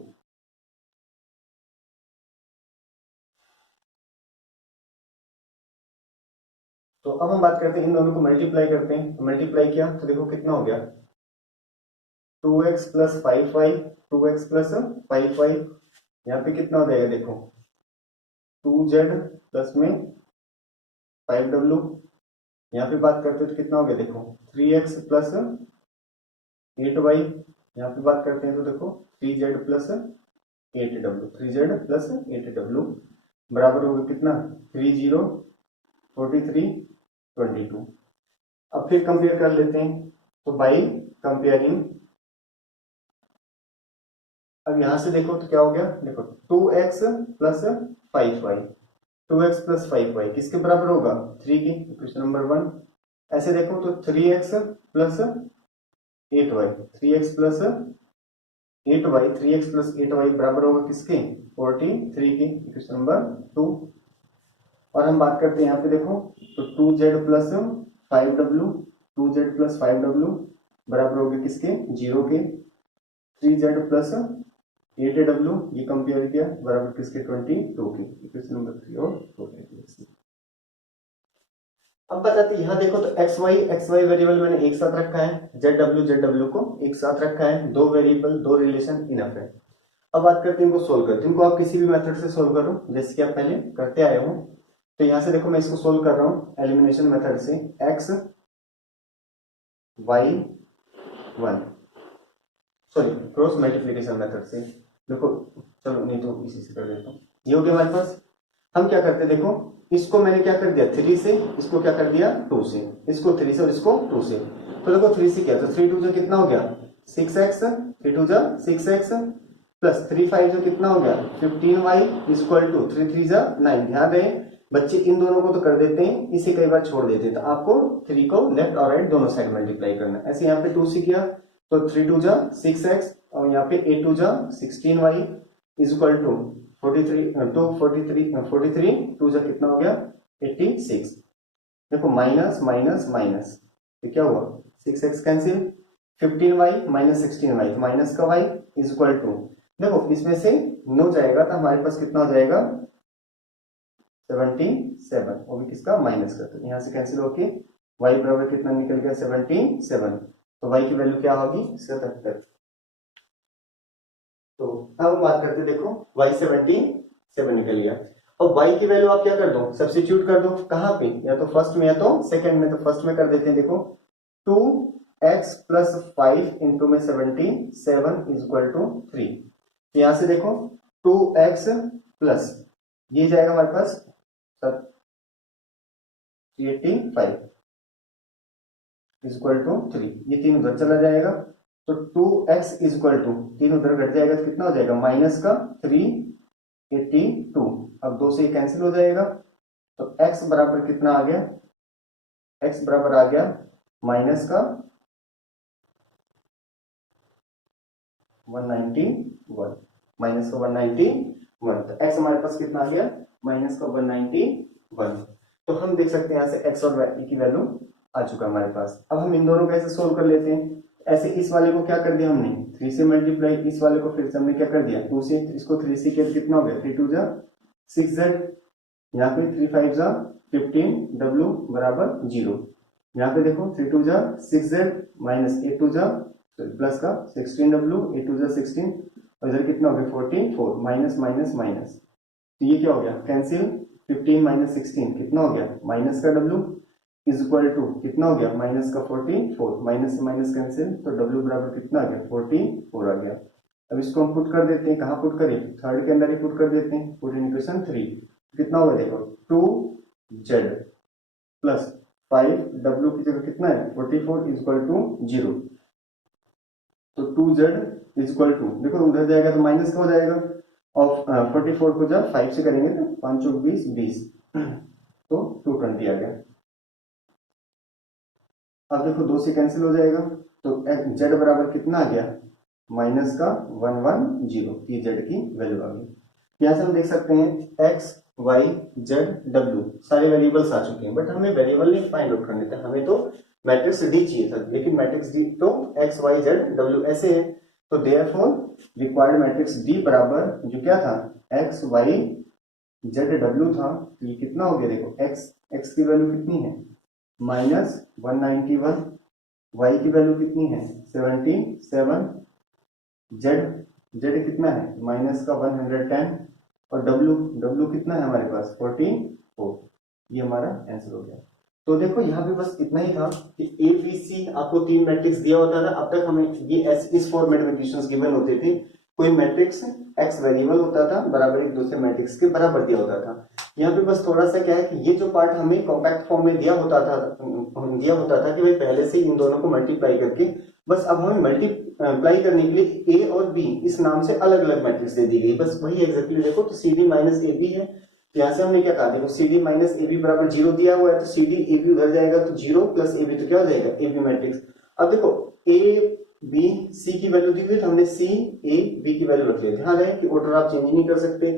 तो अब हम बात करते हैं इन दोनों को मल्टीप्लाई करते हैं, तो मल्टीप्लाई किया तो देखो कितना हो गया 2x plus 5y, 2x plus 5y, यहाँ पे कितना हो जाएगा देखो 2z प्लस में 5w, यहाँ पे बात करते हैं तो कितना हो गया देखो 3x प्लस 8y, यहाँ पे बात करते हैं तो देखो 3z plus 8w, 3z plus 8w बराबर होगा कितना 3 0 43 22। अब फिर कंपेयर कर लेते हैं, तो बाई कंपेयरिंग, अब यहां से देखो तो क्या हो गया देखो 2x plus 5y, 2x plus 5y किसके बराबर होगा 3 के, क्वेश्चन नंबर 1। ऐसे देखो तो 3x plus 8y, 3x plus 8y, 3x plus 8y बराबर होगा किसके 43 के, क्वेश्चन नंबर 2। और हम बात करते हैं यहाँ पे देखो तो 2z plus 5w, 2z plus 5w बराबर होगा किसके 0 के, 3z प्लस 8w ये कंपेयर किया बराबर किसके 22 के, क्वेश्चन नंबर 3 और 4। अब बताते हैं यहाँ देखो तो एक्स वाई वेरिएबल मैंने एक साथ रखा है, जेड डब्ल्यू को एक साथ रखा है, दो वेरिएबल दो रिलेशन इनफ है। अब बात करते हैं इनको सोल्व करते हैं, इनको आप किसी भी मेथड से सोल्व करो जैसे कि आप पहले करते आए हो। तो यहां से देखो मैं इसको सोल्व कर रहा हूं एलिमिनेशन मेथड से, x y 1 sorry cross multiplication method से। देखो चलो नहीं तो इसी से कर देता हूं, ये हो गया हमारे पास। हम क्या करते देखो इसको मैंने क्या कर दिया 3 से, इसको क्या कर दिया 2 से, इसको 3 से और इसको 2 से। तो देखो 3 से क्या, तो 3 2 जो कितना हो गया 6x, 3 2 जा 6x प्लस 3 5 जो कितना हो गया 15y इज इक्वल टू 3 3 जा 9। ध्यान दें बच्चे इन दोनों को तो कर देते हैं, इसे कई बार छोड़ देते हैं, तो आपको 3 को लेफ्ट और राइट दोनों साइड मल्टीप्लाई करना है। ऐसे यहाँ पे 2 से किया तो 3 2 जा 6x और यहाँ पे 8 2 जा 16y इज इक्वल टू 43 2 43 2 जा कितना हो गया 86। देखो माइनस माइनस माइनस तो क्या हुआ 6x cancel, 15y minus 16y तो माइनस का y इज इक्वल टू, देखो इसमें से 9 जाएगा तो हमारे पास कितना हो जाएगा 77, वो भी किसका माइनस का, तो यहाँ से कैंसिल होके y बराबर कितना निकल गया 77, तो y की वैल्यू क्या होगी 77। तो अब बात करते देखो y 77 निकल गया। अब y की वैल्यू आप क्या कर दो सब्स्टिट्यूट कर दो, कहां पे, या तो फर्स्ट में या तो सेकंड में। तो फर्स्ट में कर देते हैं देखो 2x प्लस 5 इंटू में 77 इज इक्वल टू 3। तो यहां से देखो 2x प्लस ये जाएगा हमारे पास 85 इज इक्वल टू 3, ये 3 उधर चला जाएगा तो 2x इज इक्वल टू 3 उधर घट जाएगा तो कितना हो जाएगा माइनस का 382। अब 2 से ये कैंसिल हो जाएगा तो x बराबर कितना आ गया, x बराबर आ गया माइनस का 191, माइनस का 191। तो x हमारे पास कितना आ गया माइनस का 191। तो हम देख सकते हैं यहाँ से x और y की वैल्यू आ चुका हमारे पास। अब हम इन दोनों को ऐसे सोल्व कर लेते हैं। ऐसे इस वाले को क्या कर दिया हमने 3 से मल्टीप्लाई, इस वाले को फिर से हमने क्या कर दिया 2 से, इसको 3 से किया कितना हो गया 3 2 जा 6z, यहाँ पे 3 5 जा 15 w बराबर 0। यहाँ पे देखो 3 2 जा 6z माइनस 8 2 जा प्लस का 16 w, 8 2 जा 16 और इधर कितना हो गया 44 माइनस माइनस माइनस, तो ये क्या हो गया कैंसिल, 15 माइनस 16 कितना हो गया माइनस का w इज इक्वल टू कितना हो गया माइनस का 44, माइनस से माइनस कैंसिल तो w बराबर कितना आ गया 44 आ गया। अब इसको हम पुट कर देते हैं, कहाँ पुट करें, थर्ड के अंदर ही पुट कर देते हैं, पुट इन इक्वेशन 3, कितना होगा देखो 2z प्लस 5w की जगह कितना है 44 इज इक्वल टू 0, तो 2z इज इक्वल टू, देखो उधर जाएगा तो माइनस का हो जाएगा, और 44 को जब 5 से करेंगे तो 5 चौक 20 तो 220 आ गया। अब देखो 2 से कैंसिल हो जाएगा, तो z बराबर कितना आ गया माइनस का 110, ये z की वैल्यू आ गई। यहाँ से हम देख सकते हैं x y z w सारे वेरिएबल्स आ चुके हैं, बट हमें वेरिएबल नहीं फाइंड आउट करने थे, हमें तो मैट्रिक्स डी चाहिए था, लेकिन मैट्रिक्स डी तो x y z w ऐसे है, तो देयरफॉर रिक्वायर्ड मैट्रिक्स डी बराबर जो क्या था x y z w था, ये कितना हो गया देखो x की वैल्यू कितनी है माइनस 191, y की वैल्यू कितनी है 77, z कितना है माइनस का 110, और w कितना है हमारे पास 44, ये हमारा आंसर हो गया। तो देखो यहाँ पे बस इतना ही था कि ए बी सी आपको 3 मैट्रिक्स दिया होता था, अब तक हमें ये इस फॉर्मेट में क्वेश्चंस गिवन होते थे, कोई मैट्रिक्स x वेरिएबल होता था बराबर एक दूसरे मैट्रिक्स के बराबर दिया होता था। यहाँ पे बस थोड़ा सा क्या है कि ये जो पार्ट हमें कॉम्पैक्ट फॉर्म में दिया होता था कि भाई पहले से इन दोनों को मल्टीप्लाई करके, बस अब हमें मल्टीप्लाई करने के लिए a और b इस नाम से अलग अलग मैट्रिक्स दे दी गई, बस वही एग्जैक्टली देखो, तो cd माइनस ए बी है, तो यहाँ से हमने क्या कहा देखो cd माइनस ए बी बराबर 0 दिया हुआ है, तो cd ए बी उधर जाएगा तो 0 प्लस ए बी तो क्या हो जाएगा ए बी मैट्रिक्स। अब देखो a b c की वैल्यू दी हुई, तो हमने c a b की वैल्यू रख ली। ध्यान रहे कि ऑर्डर आप चेंज नहीं कर सकते,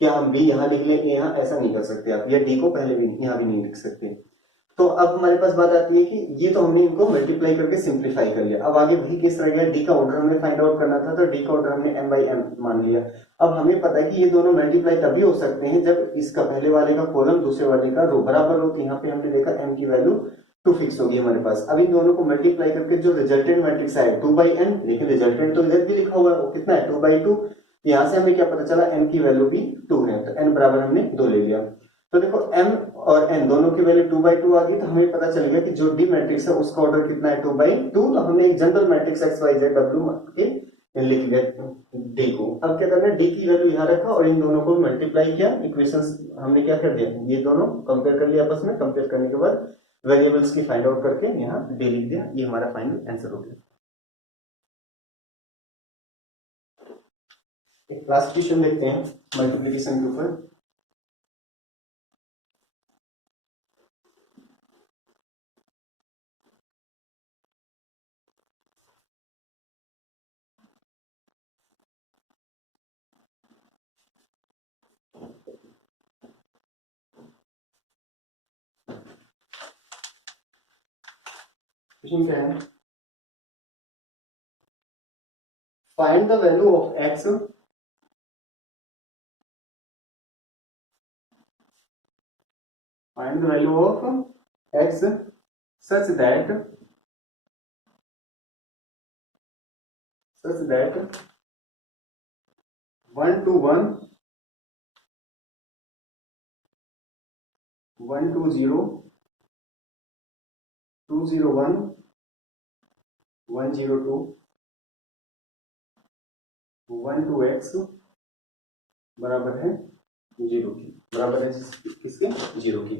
क्या हम b यहाँ लिख लें यहाँ, ऐसा नहीं कर सकते आप, या d को पहले भी यहाँ भी नहीं लिख सकते। तो अब हमारे पास बात आती है कि ये तो हमने इनको मल्टीप्लाई करके सिंप्लीफाई कर लिया, अब आगे वही केस रह गया, डी का ऑर्डर हमने फाइंड आउट करना था, तो डी का ऑर्डर हमने m बाई m मान लिया। अब हमें पता है कि ये दोनों मल्टीप्लाई तभी हो सकते हैं जब इसका पहले वाले का कॉलम दूसरे वाले का रो बराबर हो, तो यहाँ पे हमने देखा m की वैल्यू 2 फिक्स होगी हमारे पास। अब इन दोनों को मल्टीप्लाई करके जो रिजल्टेंट मैट्रिक्स आया 2 बाई n, लेकिन रिजल्टेंट तो इधर भी लिखा हुआ है, वो कितना है 2 बाई 2, यहाँ से हमें क्या पता चला m की वैल्यू भी 2 है, तो n बराबर हमने 2 ले लिया। तो देखो m और n दोनों की वैल्यू 2 बाई 2 आ गई, तो हमें पता चल गया कि जो डी मैट्रिक्स है उसका ऑर्डर कितना है 2 बाई 2, तो हमने एक general matrix x y z w के लिख लिया डी को। अब क्या करना है, डी की वैल्यू यहाँ रखा और इन दोनों को मल्टीप्लाई किया, इक्वेशंस हमने क्या कर दिया, ये दोनों कंपेयर कर लिया आपस में, कंपेयर करने के बाद वेरिएबल्स की फाइंड आउट करके यहाँ डी लिख दिया, ये हमारा फाइनल आंसर हो गया। एक क्लासिफिकेशन देखते हैं मल्टीप्लिकेशन के ऊपर। क्वेश्चन क्या है, find the value of x find the value of x such that 1 to 1 1 to 0 201 102 1 to x बराबर है 0 की, बराबर है किसके 0 की।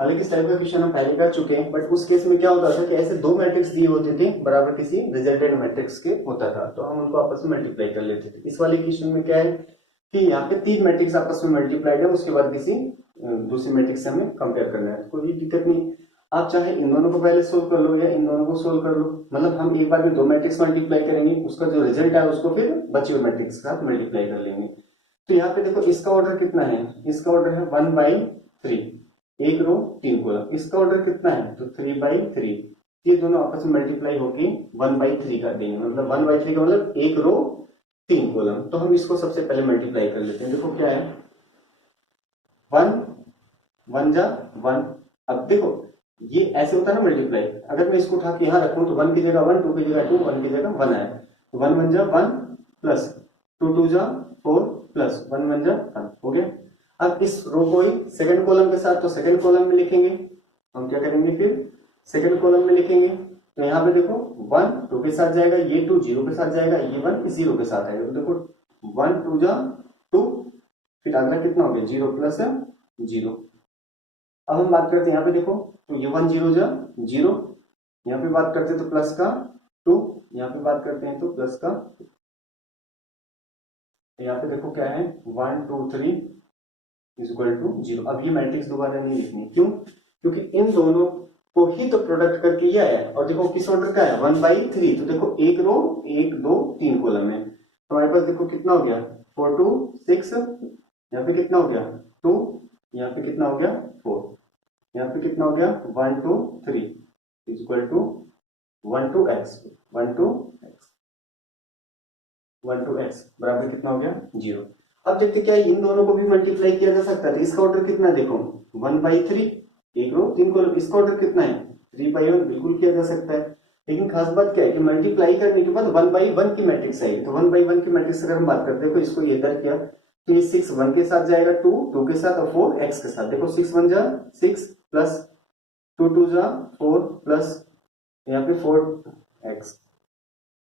हालांकि इस टाइप का क्वेश्चन हम पहले कर चुके हैं, बट उस केस में क्या होता था कि ऐसे दो मैट्रिक्स दिए होते थे बराबर किसी रिजल्टेंट मैट्रिक्स के होता था, तो हम उनको आपस में मल्टीप्लाई कर लेते थे। इस वाले क्वेश्चन में क्या है कि यहाँ पे 3 मैट्रिक्स आपस में मल्टीप्लाइड है, उसके बाद किसी दूसरी मैट्रिक्स से हमें कंपेयर करना है, कोई दिक्कत नहीं, आप चाहे इन दोनों को पहले सोल्व कर लो या इन दोनों को सोल्व कर लो, मतलब हम एक बार में 2 मैट्रिक्स मल्टीप्लाई करेंगे, उसका जो रिजल्ट है उसको फिर बचे हुए मैट्रिक्स के साथ मल्टीप्लाई कर लेंगे। तो यहाँ पे देखो इसका ऑर्डर कितना है, इसका ऑर्डर है 1/3, एक रो 3 कॉलम, इसका ऑर्डर कितना है तो 3/3, ये दोनों आपस में मल्टीप्लाई होके 1/3 कर देंगे, मतलब 1/3 का मतलब एक रो 3 कॉलम। तो हम इसको सबसे पहले मल्टीप्लाई कर लेते हैं, देखो क्या है 1 1 जा 1। अब देखो ये ऐसे होता है ना मल्टीप्लाई, अगर मैं इसको उठा के यहाँ रखूं तो 1 की जगह 1, 2 की जगह 2, 1 की जगह 1 आए, तो 1 1 जा 1 प्लस 2 2 जा 4 प्लस 1 1 जा 1 हो गया। अब इस रो को ही सेकंड कॉलम के साथ तो सेकंड कॉलम में लिखेंगे, हम क्या करेंगे फिर सेकंड कॉलम में लिखेंगे, तो यहाँ पे देखो 1 2 के साथ जाएगा, ये 2 0 के साथ जाएगा, ये 1 0 के साथ आएगा। तो देखो 1 2 जा 2, फिर अगला कितना हो गया 0 प्लस 0। अब हम बात करते हैं यहाँ पे देखो, तो ये 1 0 जा 0, यहाँ पे बात करते हैं तो प्लस का 2, यहाँ पे बात करते हैं तो प्लस का, तो यहाँ पे देखो क्या है 1 2 3 इज इक्वल टू 0। अब ये मैट्रिक्स दोबारा नहीं लिखनी, क्यों? क्योंकि इन दोनों को ही तो प्रोडक्ट करके ये आया है, और देखो किस ऑर्डर का है 1/3। तो देखो एक रो 1 2 3 कॉलम है, तो हमारे पास देखो कितना हो गया 4 2 6, यहाँ पे कितना हो गया 2, यहाँ पे कितना हो गया 4, यहाँ पे कितना हो गया 1 2 3 is equal to 1 2 x 1 2 x 1 2 x बराबर कितना हो गया 0। अब देखते क्या है, इन दोनों को भी मल्टीप्लाई किया जा सकता है, तो इसका ऑर्डर कितना देखो 1/3, एक रो 3 कॉलम, इसका ऑर्डर कितना है 3/1, बिल्कुल किया जा सकता है। लेकिन खास बात क्या है कि मल्टीप्लाई करने के बाद 1/1 की मैट्रिक्स आएगी, तो 1/1 की मैट्रिक्स अगर हम बात करते हैं, देखो इसको ये इधर किया तो ये 6 1 के साथ जाएगा, 2 2 के साथ और 4 x के साथ। देखो 6 1 जा 6 प्लस 2 2 जा 4 प्लस यहाँ पे 4x।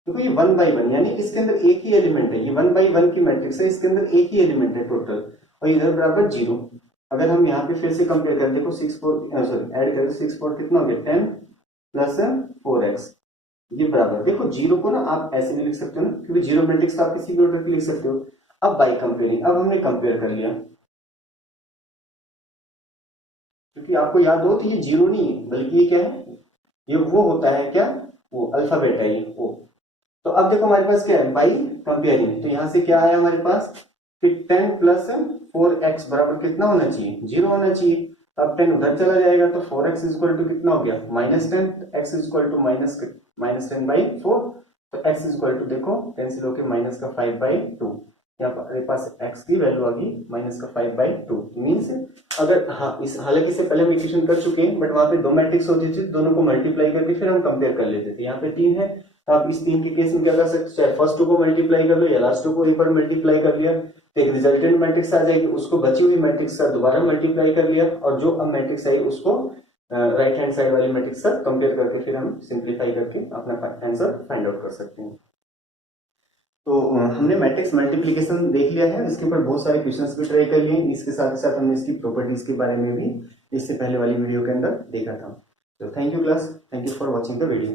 देखो ये 1/1 यानी इसके अंदर एक ही एलिमेंट है, ये 1/1 की मैट्रिक्स है, इसके अंदर एक ही एलिमेंट है टोटल, और इधर बराबर 0। अगर हम यहाँ पे फिर से कंपेयर करें, देखो 6 4 सॉरी ऐड करें 6 4 कितना हो गया 10 प्लस 4x, ये बराबर, देखो 0 को ना आप ऐसे भी लिख सकते हो ना, क्योंकि 0 मैट्रिक्स आप किसी भी ऑर्डर की लिख सकते हो। अब बाय कंपेयरिंग, अब हमने कंपेयर कर लिया, क्योंकि आपको याद हो तो ये 0 नहीं है, बल्कि ये क्या है, ये वो होता है क्या, वो अल्फाबेट है ये वो। तो अब देखो हमारे पास क्या है बाई कंपेयरिंग, तो यहां से क्या आया हमारे पास, फिर 10 प्लस 4x बराबर कितना होना चाहिए 0 होना चाहिए। तो अब 10 उधर चला जाएगा, तो 4x इज इक्वल टू कितना हो गया -10, x इज इक्वल टू -10/4, तो x इज इक्वल टू देखो कैंसिल होकर माइनस का 5/2, यहाँ पर हमारे पास x की वैल्यू आ गई माइनस का 5/2। मीन्स अगर हाँ इस हालांकि से पहले हम इक्वेशन कर चुके हैं, बट वहां पे दो मैट्रिक्स होती थी, दोनों को मल्टीप्लाई करके फिर हम कंपेयर कर लेते थे। यहाँ पे 3 है, तो आप इस 3 के केस में क्या कर सकते हो, चाहे फर्स्ट 2 को मल्टीप्लाई कर लो या लास्ट 2 को एक बार मल्टीप्लाई कर लिया, तो एक रिजल्टेंट मैट्रिक्स आ जाएगी, उसको बची हुई मैट्रिक्स का दोबारा मल्टीप्लाई कर लिया, और जो अब मैट्रिक्स आई उसको राइट हैंड साइड वाली मैट्रिक्स से कंपेयर करके फिर हम सिंप्लीफाई करके अपना आंसर फाइंड आउट कर सकते हैं। तो हमने मैट्रिक्स मल्टीप्लिकेशन देख लिया है, इसके ऊपर बहुत सारे क्वेश्चंस भी ट्राई कर लिए, इसके साथ ही साथ हमने इसकी प्रॉपर्टीज के बारे में भी इससे पहले वाली वीडियो के अंदर देखा था। तो thank you class, thank you for watching the video.